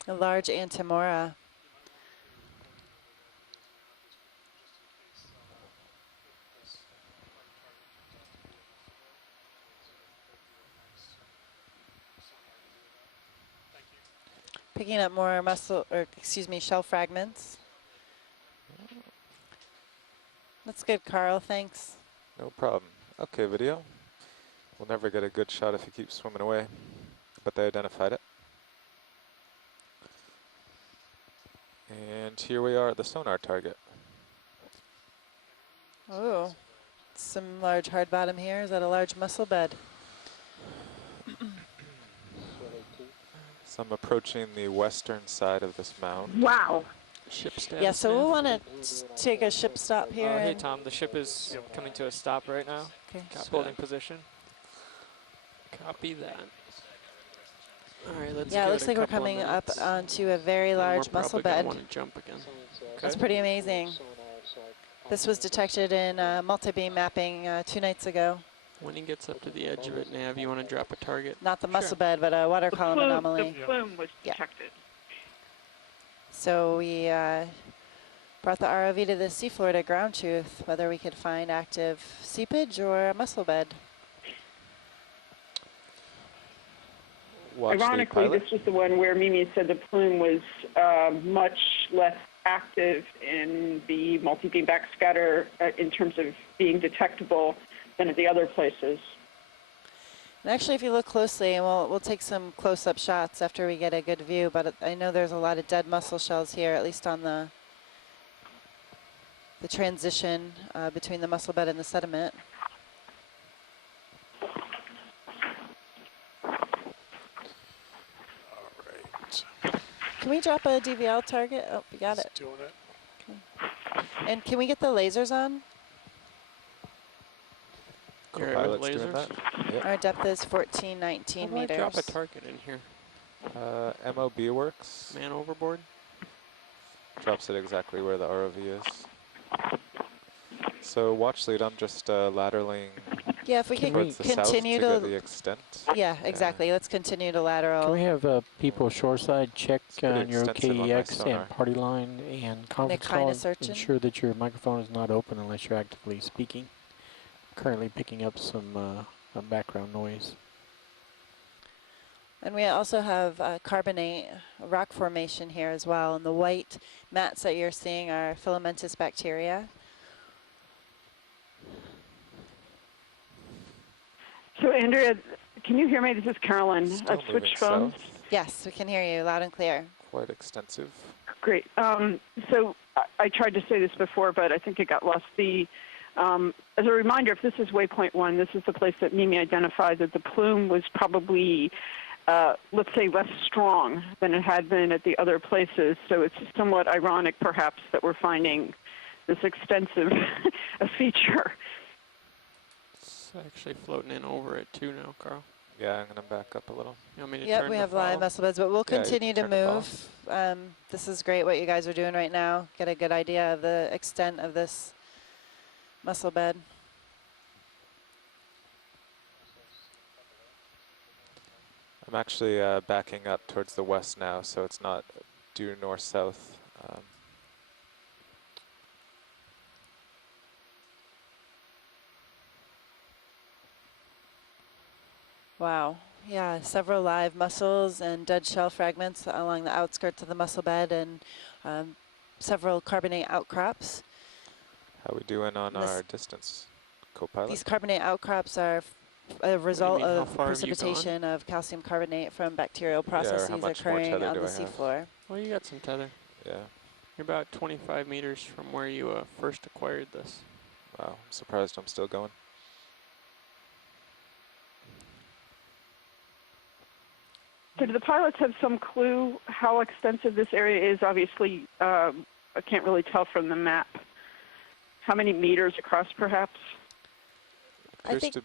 A large Antimora. Picking up more shell fragments. That's good, Carl, thanks. No problem. Okay, video. We'll never get a good shot if you keep swimming away, but they identified it. And here we are at the sonar target. Oh, some large hard bottom here. Is that a large mussel bed? So I'm approaching the western side of this mound. Wow. Ship status. Yeah, so now. we'll want to take a ship stop here. Hey, and Tom, the ship is coming to a stop right now. Okay. Holding position. Copy that. All right, let's Yeah, it give looks it a like we're couple of coming up minutes. onto a very And large we're mussel probably gonna bed. want to jump again. That's pretty amazing. This was detected in multi-beam mapping 2 nights ago. When he gets up to the edge of it, Nav, you want to drop a target? Not the mussel bed, but a water column anomaly. The plume was Yeah. detected. So we brought the ROV to the seafloor to ground truth whether we could find active seepage or a mussel bed. Watch Ironically, the pilot. this was the one where Mimi said the plume was much less active in the multi-beam backscatter in terms of being detectable than at the other places. And actually, if you look closely, and we'll take some close-up shots after we get a good view, but I know there's a lot of dead mussel shells here, at least on the transition between the mussel bed and the sediment. Can we drop a DVL target? Oh, we got it. Doing it. Okay. And can we get the lasers on? Co-pilot's doing lasers? that. Yep. Our depth is 1419 How do I meters. drop a target in here? MOB works. Man overboard? Drops it exactly where the ROV is. So watch lead, I'm just lateraling Yeah, if we Can could towards the south continue to get to, the extent. yeah, exactly. Let's continue to lateral. Can we have people shoreside check pretty on your extensive on my KEX sonar. and party line and conference kind call? of searching. Ensure that your microphone is not open unless you're actively speaking. Currently picking up some background noise. And we also have carbonate rock formation here as well. And the white mats that you're seeing are filamentous bacteria. So Andrea, can you hear me? This is Carolyn. Still I've switched moving phones. south. Yes, we can hear you loud and clear. Quite extensive. Great. So I tried to say this before, but I think it got lost. As a reminder, if this is waypoint 1, this is the place that Mimi identified that the plume was probably, let's say, less strong than it had been at the other places. So it's somewhat ironic, perhaps, that we're finding this extensive a feature. It's actually floating in over it too now, Carl. Yeah, I'm going to back up a little. You want me to Yep, turn we to have live follow? muscle beds, but we'll Yeah, you continue to can turn to move. This is great what you guys are doing right now. Get a good idea of the extent of this muscle bed. I'm actually backing up towards the west now, so it's not due north-south. Wow. Yeah, several live mussels and dead shell fragments along the outskirts of the mussel bed, and several carbonate outcrops. How we doing on This- our distance, co-pilot? These carbonate outcrops are a result mean, how of far have you precipitation of calcium carbonate from bacterial Yeah, or how processes much more occurring tether on do the I have? seafloor. Well, you got some tether. Yeah. You're about 25 meters from where you first acquired this. Wow, I'm surprised I'm still going. So do the pilots have some clue how extensive this area is? Obviously, I can't really tell from the map. How many meters across, perhaps? Appears think- to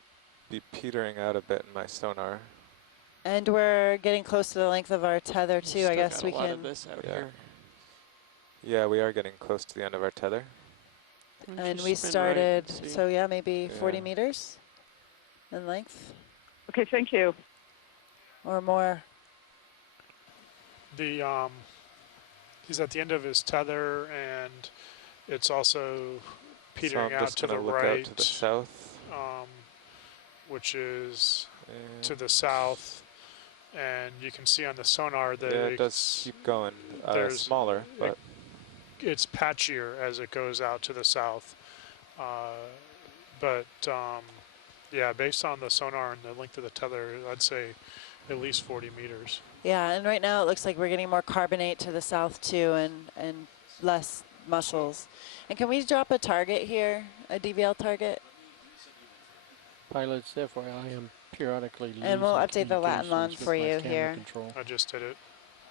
be petering out a bit in my sonar. And we're getting close to the length of our tether too. Still I guess got we a lot of can. this out Yeah. here. Yeah, we are getting close to the end of our tether. Why don't And you we spin right started, and see? so yeah, maybe 40 Yeah. meters in length Okay, thank you. or more. He's at the end of his tether, and it's also petering so I'm out just to going the to look right, out to the south. which is And to the south. And you can see on the sonar that yeah, it does keep going. there's- Smaller, but it's patchier as it goes out to the south. Yeah, based on the sonar and the length of the tether, I'd say at least 40 meters. Yeah, and right now it looks like we're getting more carbonate to the south too, and less mussels. And can we drop a target here, a DVL target? Pilots, FYI, I'm periodically losing And we'll update the Latin communications line with for my you camera here. control, I just did it.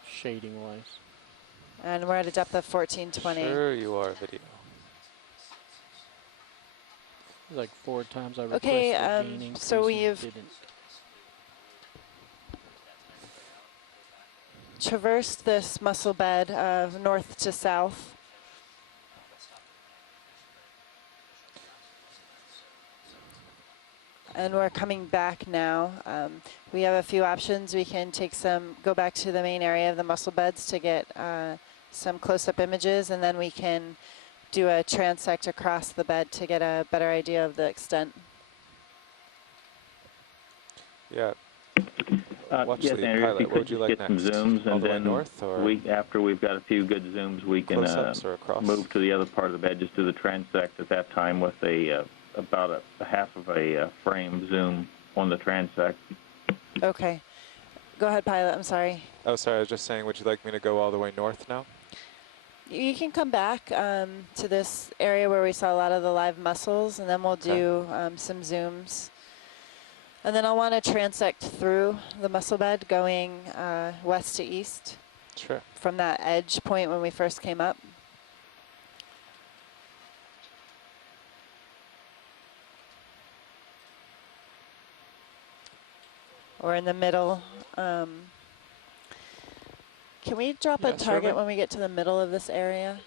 shading-wise. And we're at a depth of 1420. sure you are, video. Like 4 times I requested Okay, gain increase so and we've didn't. traversed this mussel bed of north to south. And we're coming back now. We have a few options. We can go back to the main area of the mussel beds to get some close-up images, and then we can do a transect across the bed to get a better idea of the extent. Yeah. Watch Yes, the Andrew, if pilot. you What could would you just like get some next? zooms, All and the way then north, or after we've got a few good zooms, we can close-ups, or across? move to the other part of the bed, just do the transect at that time with about a half of a frame zoom on the transect. Okay. Go ahead, pilot. I'm sorry. Oh, sorry. I was just saying. Would you like me to go all the way north now? You can come back to this area where we saw a lot of the live mussels, and then we'll do some zooms. And then I'll want to transect through the mussel bed going west to east Sure. from that edge point when we first came up. Or in the middle. Can we drop a Yeah, target survey. when we get to the middle of this area?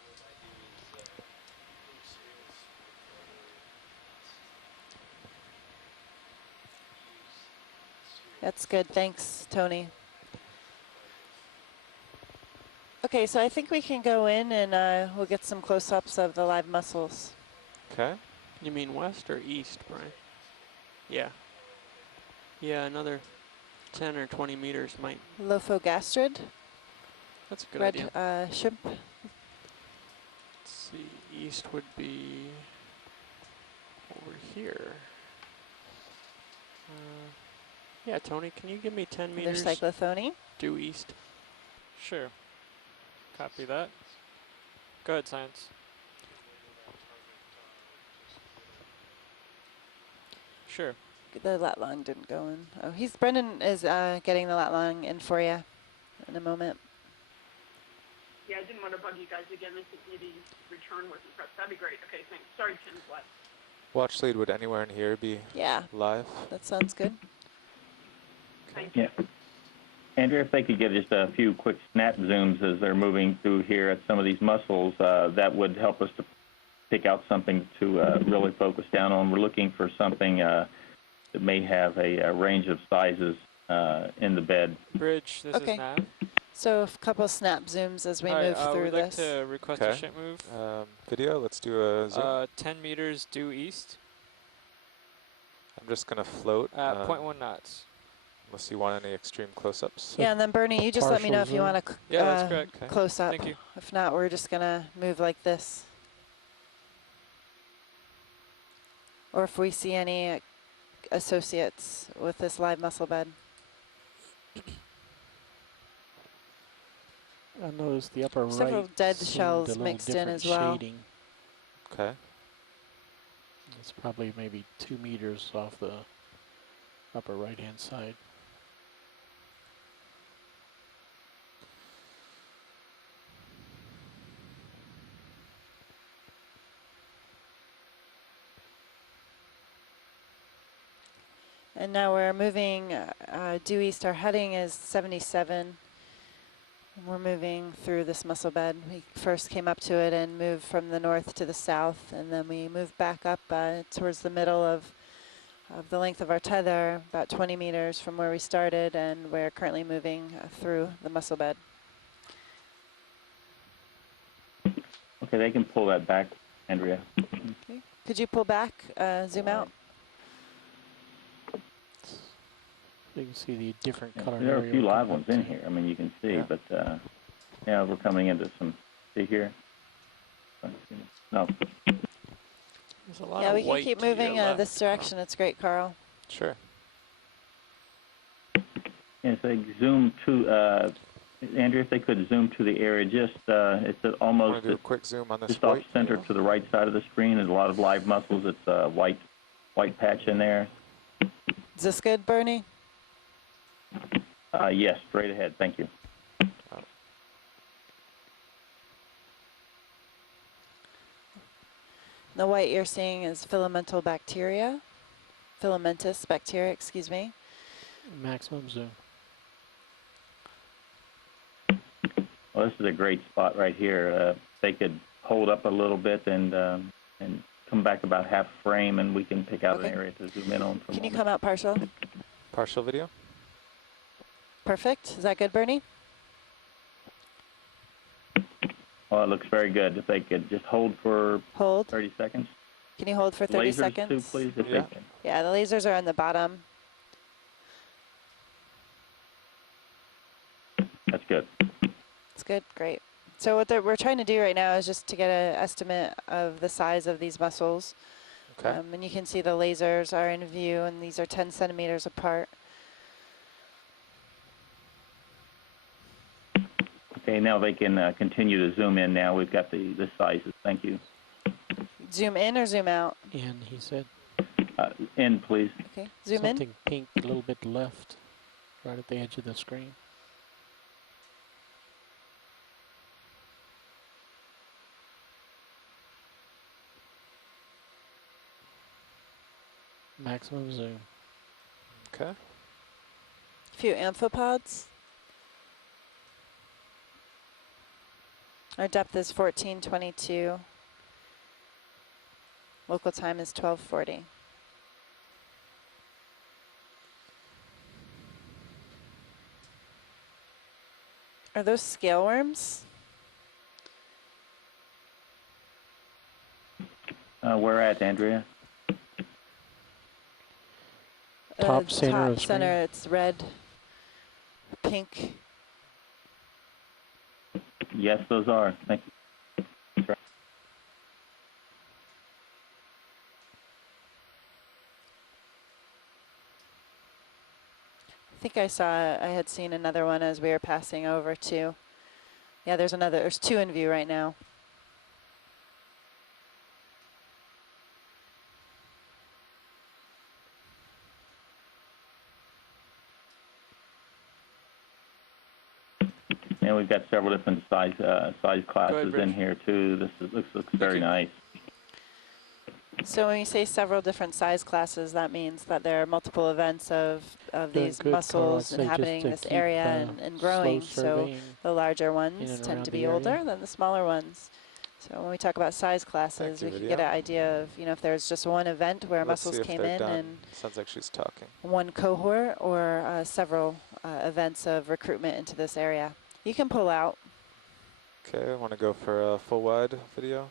That's good. Thanks, Tony. Okay, so I think we can go in and we'll get some close-ups of the live mussels. Okay. You mean west or east, Brian? Yeah. Yeah, another 10 or 20 meters might. Lophogastrid, That's a good red idea. shrimp. Let's see, east would be over here. Yeah, Tony, can you give me 10 There's meters cyclothony. due east? Sure. Copy that. Go ahead, Science. Sure. The lat long didn't go in. Oh, Brendan is getting the lat long in for you in a moment. Yeah, I didn't want to bug you guys again. I think maybe return wasn't pressed. That'd be great. Okay, thanks. Sorry, Tim's left. Watch lead, would anywhere in here be Yeah, live? that sounds good. Thank you. Yeah. Andrea, if they could get just a few quick snap zooms as they're moving through here at some of these mussels, that would help us to pick out something to really focus down on. We're looking for something that may have a range of sizes in the bed. Bridge, this Okay. is Nav. So a couple snap zooms as we move through we'd like this. to request a ship move. Video, let's do a zoom. 10 meters due east I'm just going to float. at 0.1 knots. Unless you want any extreme close-ups. Yeah, and then Bernie, you just let me know if you want to Yeah, that's correct. Okay. close up. Thank you. If not, we're just going to move like this. Or if we see any associates with this live mussel bed. I noticed the upper Several right dead seemed shells a little mixed in different as well. shading. Okay. It's probably maybe 2 meters off the upper right-hand side. And now we're moving due east. Our heading is 77. We're moving through this mussel bed. We first came up to it and moved from the north to the south, and then we moved back up towards the middle of the length of our tether, about 20 meters from where we started, and we're currently moving through the mussel bed. Okay, they can pull that back, Andrea. Okay. Could you pull back, zoom out? You can see the different color. There are a few live ones in here. I mean, you can see, but yeah, we're coming into some. See here? No. There's a lot Yeah, of we can white keep to your moving left. this direction. It's great, Carl. Sure. And if they zoom to, Andrea, if they could zoom to the area, just it's Want almost to do a quick zoom on this just off white? center to the right side of the screen. There's a lot of live mussels. It's a white patch in there. Is this good, Bernie? Yes, straight ahead. Thank you. The white you're seeing is filamentous bacteria, excuse me. Maximum zoom. Well, this is a great spot right here. They could hold up a little bit and come back about half frame, and we can pick out an area to zoom in on. Can you come out partial? Partial video? Perfect. Is that good, Bernie? Well, it looks very good. If they could just hold for 30 seconds. Can you hold for 30 Lasers seconds? too, please, if Yeah. they can. Yeah, the lasers are on the bottom. That's good. It's good, great. So what we're trying to do right now is just to get an estimate of the size of these mussels. Okay. And you can see the lasers are in view, and these are 10 centimeters apart. Okay, now they can continue to zoom in now. We've got the sizes. Thank you. Zoom in or zoom out? In, he said. In, please. Okay, zoom in. Something pink a little bit left, right at the edge of the screen. Maximum zoom. Okay. A few amphipods. Our depth is 1422. Local time is 1240. Are those scale worms? Where at, Andrea? Top center of Top center, screen. it's red. pink. Yes, those are. Thank you. That's right. I think I had seen another one as we were passing over too. Yeah, there's two in view right now. And we've got several different size classes Rich. in here too. Looks very nice. So when you say several different size classes, that means that there are multiple events of Doing these good, Carl. I'd mussels say just inhabiting to this keep, area and growing. slow So surveying the larger in ones and tend around to the be area. older than the smaller ones. So when we talk about size classes, Thank you, we could video. get an idea of, if there's just one event where Let's see mussels if came they're in done. and Sounds like she's talking. one cohort or several events of recruitment into this area. You can pull out. Okay, I want to go for a full wide video.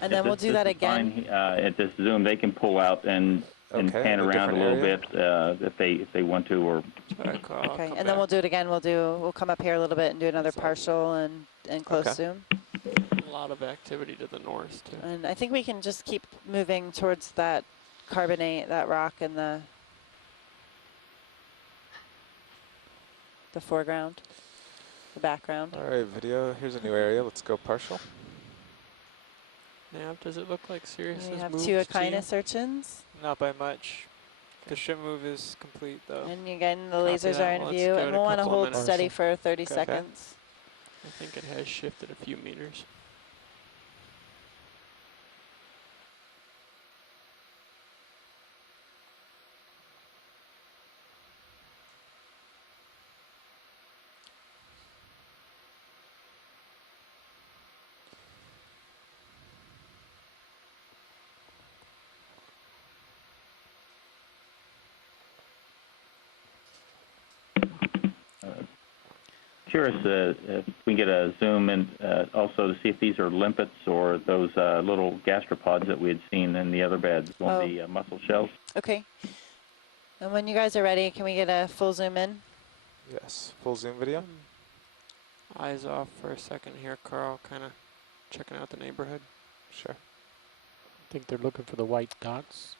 And then we'll do that again. At this zoom, they can pull out and pan around a little bit if they want to. Or okay, and then we'll do it again. We'll come up here a little bit and do another partial and close zoom. A lot of activity to the north too. And I think we can just keep moving towards that carbonate, that rock in the foreground, the background. All right, video. Here's a new area. Let's go partial. Now, does it look like Sirius We has have moved two to Okeanos urchins. Not by much. The ship move is complete though. And again, the Copy lasers that. are in Let's view, give and it a we'll want to couple of hold minutes. steady for 30 Okay. seconds. I think it has shifted a few meters. curious if we can get a zoom in also to see if these are limpets or those little gastropods that we had seen in the other beds on the mussel shells. Okay. And when you guys are ready, can we get a full zoom in? Yes, full zoom video. Eyes off for a second here, Carl. Kind of checking out the neighborhood. Sure. I think they're looking for the white dots.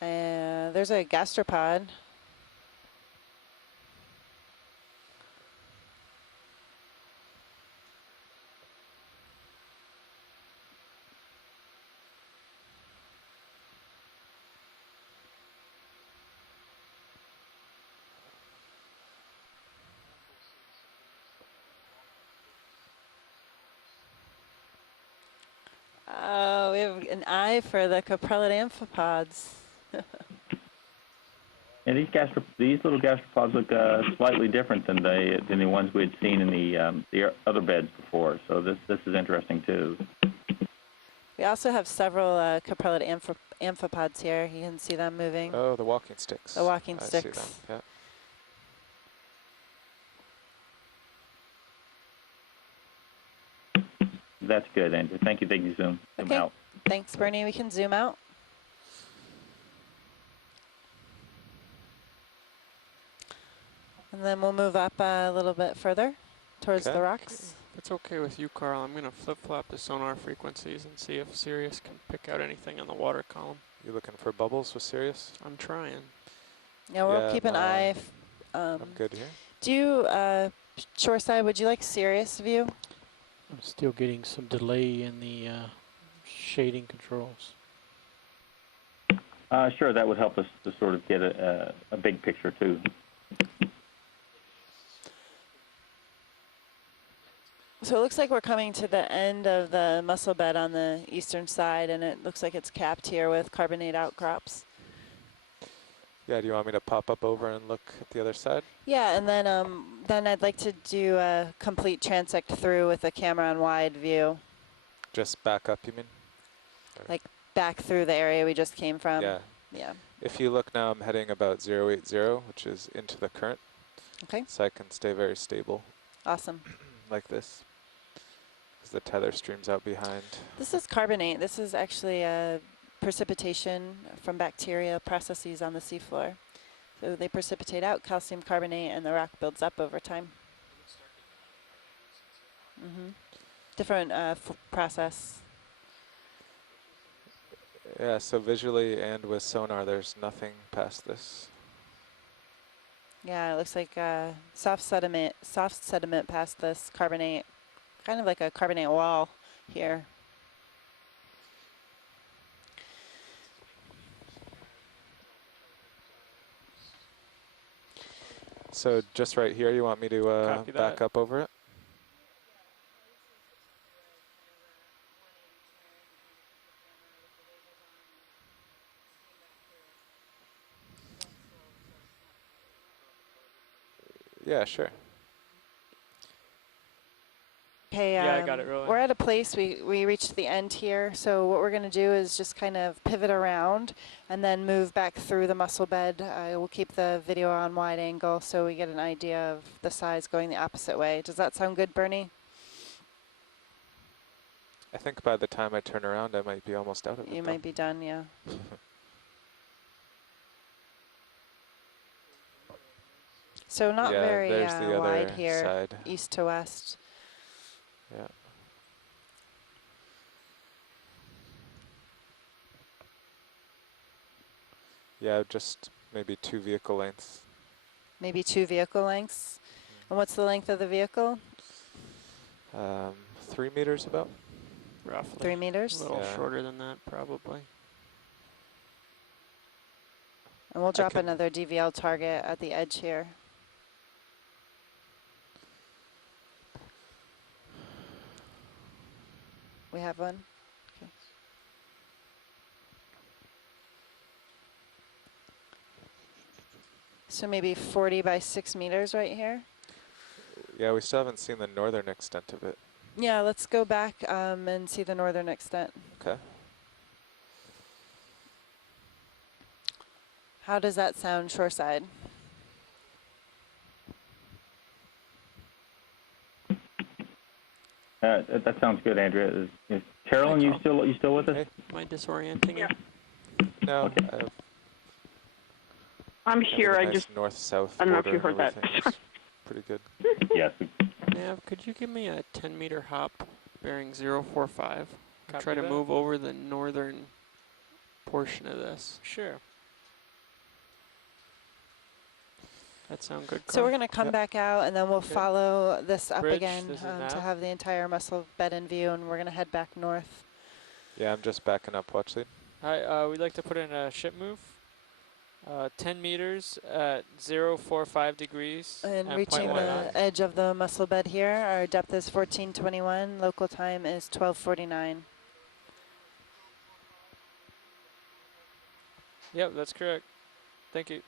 There's a gastropod. We have an eye for the coprolid amphipods. And these little gastropods look slightly different than the ones we had seen in the other beds before. So this is interesting too. We also have several coprolid amphipods here. You can see them moving. Oh, the walking sticks. The walking I sticks. see them. Yeah. That's good, Andrew. Thank you. Zoom Okay. out. Thanks, Bernie. We can zoom out. And then we'll move up a little bit further towards the rocks. If it's okay with you, Carl, I'm going to flip-flop the sonar frequencies and see if Sirius can pick out anything in the water column. You looking for bubbles with Sirius? I'm trying. Yeah, we'll keep an eye. I'm good here. Do you, shoreside, would you like Sirius view? I'm still getting some delay in the shading controls. Sure, that would help us to sort of get a big picture too. So it looks like we're coming to the end of the mussel bed on the eastern side, and it looks like it's capped here with carbonate outcrops. Yeah, do you want me to pop up over and look at the other side? Yeah, and then I'd like to do a complete transect through with a camera on wide view. Just back up, you mean? Like back through the area we just came from. Yeah. Yeah. If you look now, I'm heading about 080, which is into the current. Okay. So I can stay very stable. Awesome. Like this. Because the tether streams out behind. This is carbonate. This is actually precipitation from bacteria processes on the seafloor. So they precipitate out calcium carbonate and the rock builds up over time. Different process. Yeah, so visually and with sonar, there's nothing past this. Yeah, it looks like soft sediment past this carbonate, kind of like a carbonate wall here. So just right here, you want me to Copy back that. up over it? Yeah, sure. Okay, Yeah, I got it rolling. we're at a place, we reached the end here, so what we're going to do is just kind of pivot around and then move back through the mussel bed. We'll keep the video on wide angle so we get an idea of the size going the opposite way. Does that sound good, Bernie? I think by the time I turn around, I might be almost out of it. You though. might be done, yeah. So not Yeah, very there's the wide other here, side. east to west. Yeah. Yeah, just maybe 2 vehicle lengths. Maybe 2 vehicle lengths. And what's the length of the vehicle? 3 meters about. Roughly. 3 meters? A little Yeah. shorter than that, probably. And we'll drop can- another DVL target at the edge here. We have one? Okay. So maybe 40 by 6 meters right here? Yeah, we still haven't seen the northern extent of it. Yeah, let's go back and see the northern extent. Okay. How does that sound shoreside? That sounds good, Andrea. Is Carolyn, Hi, you still with us? Hey. Am I disorienting you? No, Okay. I'm I have here. a I nice just, north-south I don't know if border you heard and that. everything. It's pretty good. Yes. Nav, could you give me a 10-meter hop bearing 045? I'll Copy try to that. move over the northern portion of this. Sure. That sound good, So we're Carl? going to come Yep. back out and then we'll Good. follow this up Bridge, again this is to nav. have the entire mussel bed in view, and we're going to head back north. Yeah, I'm just backing up. Watch lead. Hi, we'd like to put in a ship move. 10 meters at 045 degrees. And at reaching 0.1 the knot. edge of the mussel bed here, our depth is 1421, local time is 1249. Yep, that's correct. Thank you.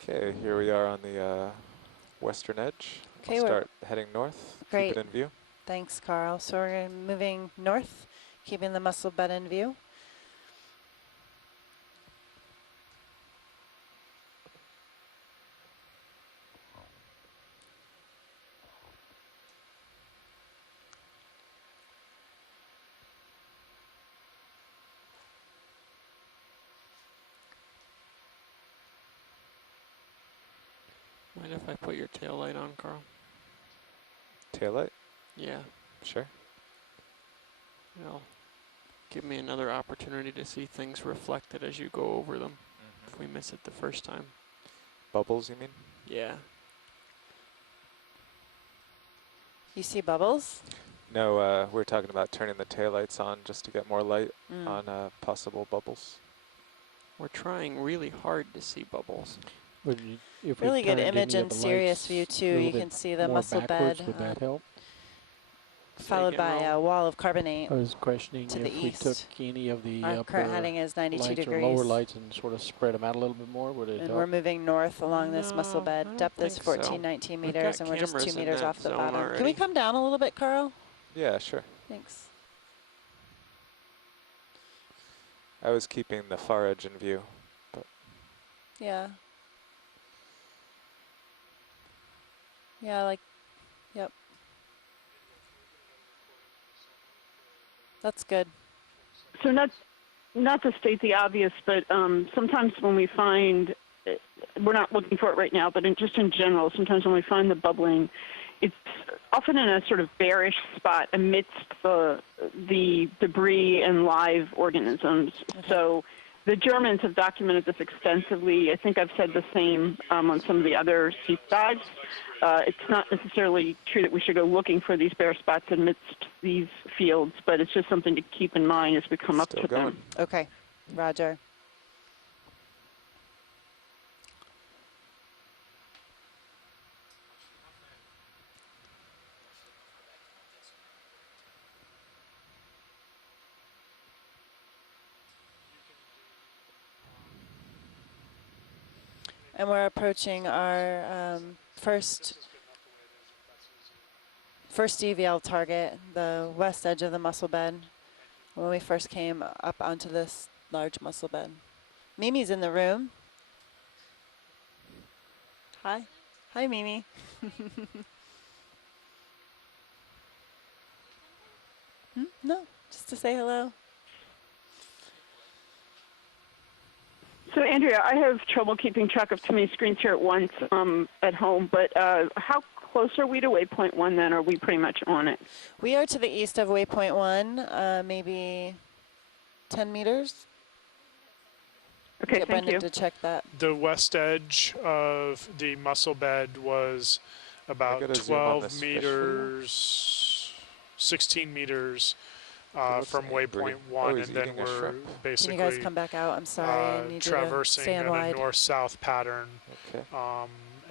Okay, here we are on the western edge. Okay, We'll we're start heading north. Great. Keep it in view. Thanks, Carl. So we're moving north, keeping the mussel bed in view. Mind if I put your tail light on, Carl? Tail light. Yeah. Sure. It'll give me another opportunity to see things reflected as you go over them. If we miss it the first time. Bubbles, you mean? Yeah. You see bubbles? No, we're talking about turning the taillights on just to get more light Mm. on possible bubbles. We're trying really hard to see bubbles. Would you, if we Really good turned image any in of the Sirius lights view a too. little You bit can see the more mussel backwards, bed would that help? followed Say again, by a Ron? wall of carbonate. I was questioning To the if we took east. any of the Our current upper heading is 92 lights degrees. or lower lights and sort of spread them out a little bit more, would it And help? we're moving north along this mussel No, bed. I don't Depth is think so. 1419 We've meters, got and we're just 2 cameras in meters that off the zone bottom. Can we already. come down a little bit, Carl? Yeah, sure. Thanks. I was keeping the far edge in view. But Yeah. Yeah, like, yep. That's good. So not to state the obvious, but sometimes when we find, we're not looking for it right now, but just in general, sometimes when we find the bubbling, it's often in a sort of bearish spot amidst the debris and live organisms. Okay. So the Germans have documented this extensively. I think I've said the same on some of the other Seep dives. It's not necessarily true that we should go looking for these bare spots amidst these fields, but it's just something to keep in mind as we come up to them. Okay, Roger. And we're approaching our first EVL target, the west edge of the mussel bed, when we first came up onto this large mussel bed. Mimi's in the room. Hi. Hi, Mimi. No, just to say hello. So, Andrea, I have trouble keeping track of too many screens here at once at home, but how close are we to waypoint 1 then? Are we pretty much on it? We are to the east of waypoint 1, maybe 10 meters. Okay, Get thank Brendan you. to check that. The west edge of the mussel bed was about get a zoom on 12 this fish meters, 16 meters looks from angry. waypoint Oh, 1, he's and then eating a Can we're shrimp. basically you guys come back out? I'm sorry, I need you to traversing stand in wide. a north-south pattern, Okay.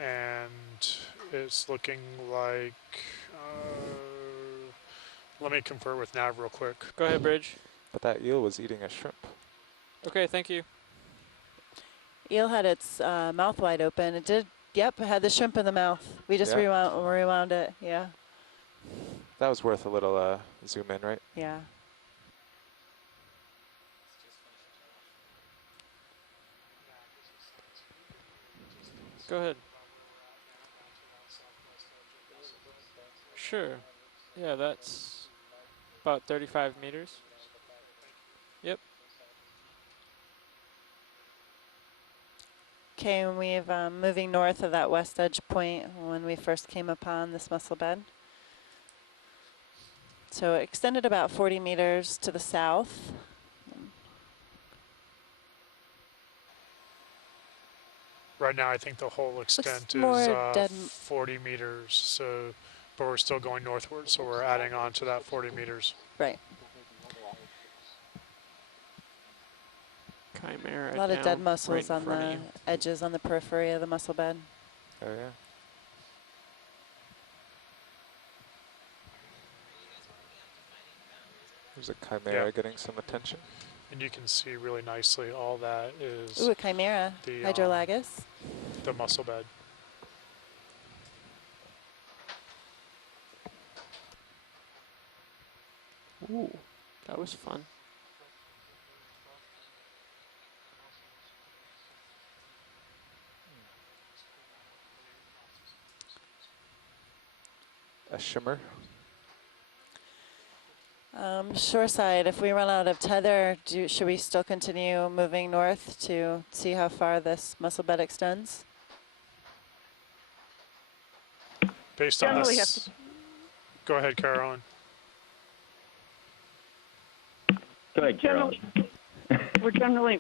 and it's looking like. Let me confer with Nav real quick. Go ahead, Bridge. But that eel was eating a shrimp. Okay, thank you. Eel had its mouth wide open. It did, yep, it had the shrimp in the mouth. We just Yeah. rewound it, yeah. That was worth a little zoom in, right? Yeah. Go ahead. Sure. Yeah, that's about 35 meters. Yep. Okay, and we've moving north of that west edge point when we first came upon this mussel bed. So it extended about 40 meters to the south. Right now, I think the whole extent more is dead 40 meters. So, but we're still going northward, so we're adding on to that 40 meters. Right. Chimera A lot of dead down mussels right in on front of the you. edges, on the periphery of the mussel bed. Oh, yeah. There's a chimera getting some attention. And you can see really nicely all that is Ooh, a chimera, the hydrolagus. the mussel bed. Ooh, that was fun. A shimmer. Shoreside, if we run out of tether, should we still continue moving north to see how far this mussel bed extends? Based on Generally this, go ahead, Carolyn. Go ahead, Carol. We're generally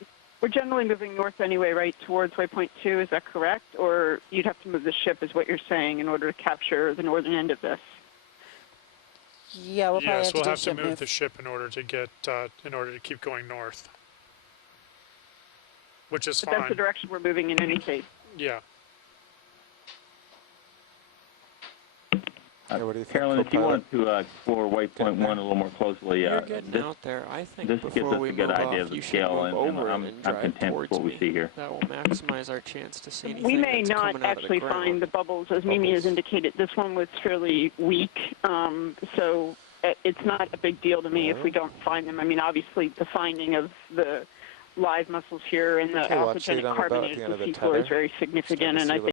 moving north anyway, right, towards waypoint 2. Is that correct? Or you'd have to move the ship, is what you're saying, in order to capture the northern end of this. Yeah, we'll probably Yes, we'll have to do move the ship in order to get in order to keep going north, which is But fine. that's the direction we're moving in any case. Yeah. What do you think, Carolyn, if you co-pilot? want to explore waypoint 1 a little more closely, You're getting this, out there. I think this gives before us we a good move idea off, of the you should scale, move and over I'm and drive content with towards what we me. see here. That will maximize our chance to see anything We may that's not coming out actually of the ground. find the bubbles, as Mimi has indicated. This one was fairly weak, so it's not a big deal to me if we don't find them. I mean, obviously, the finding of the live mussels here, and the Okay, watch lead. alpha-genic I'm about at carbonate the of end the of the seafloor is tether. very Starting significant, to and see I a think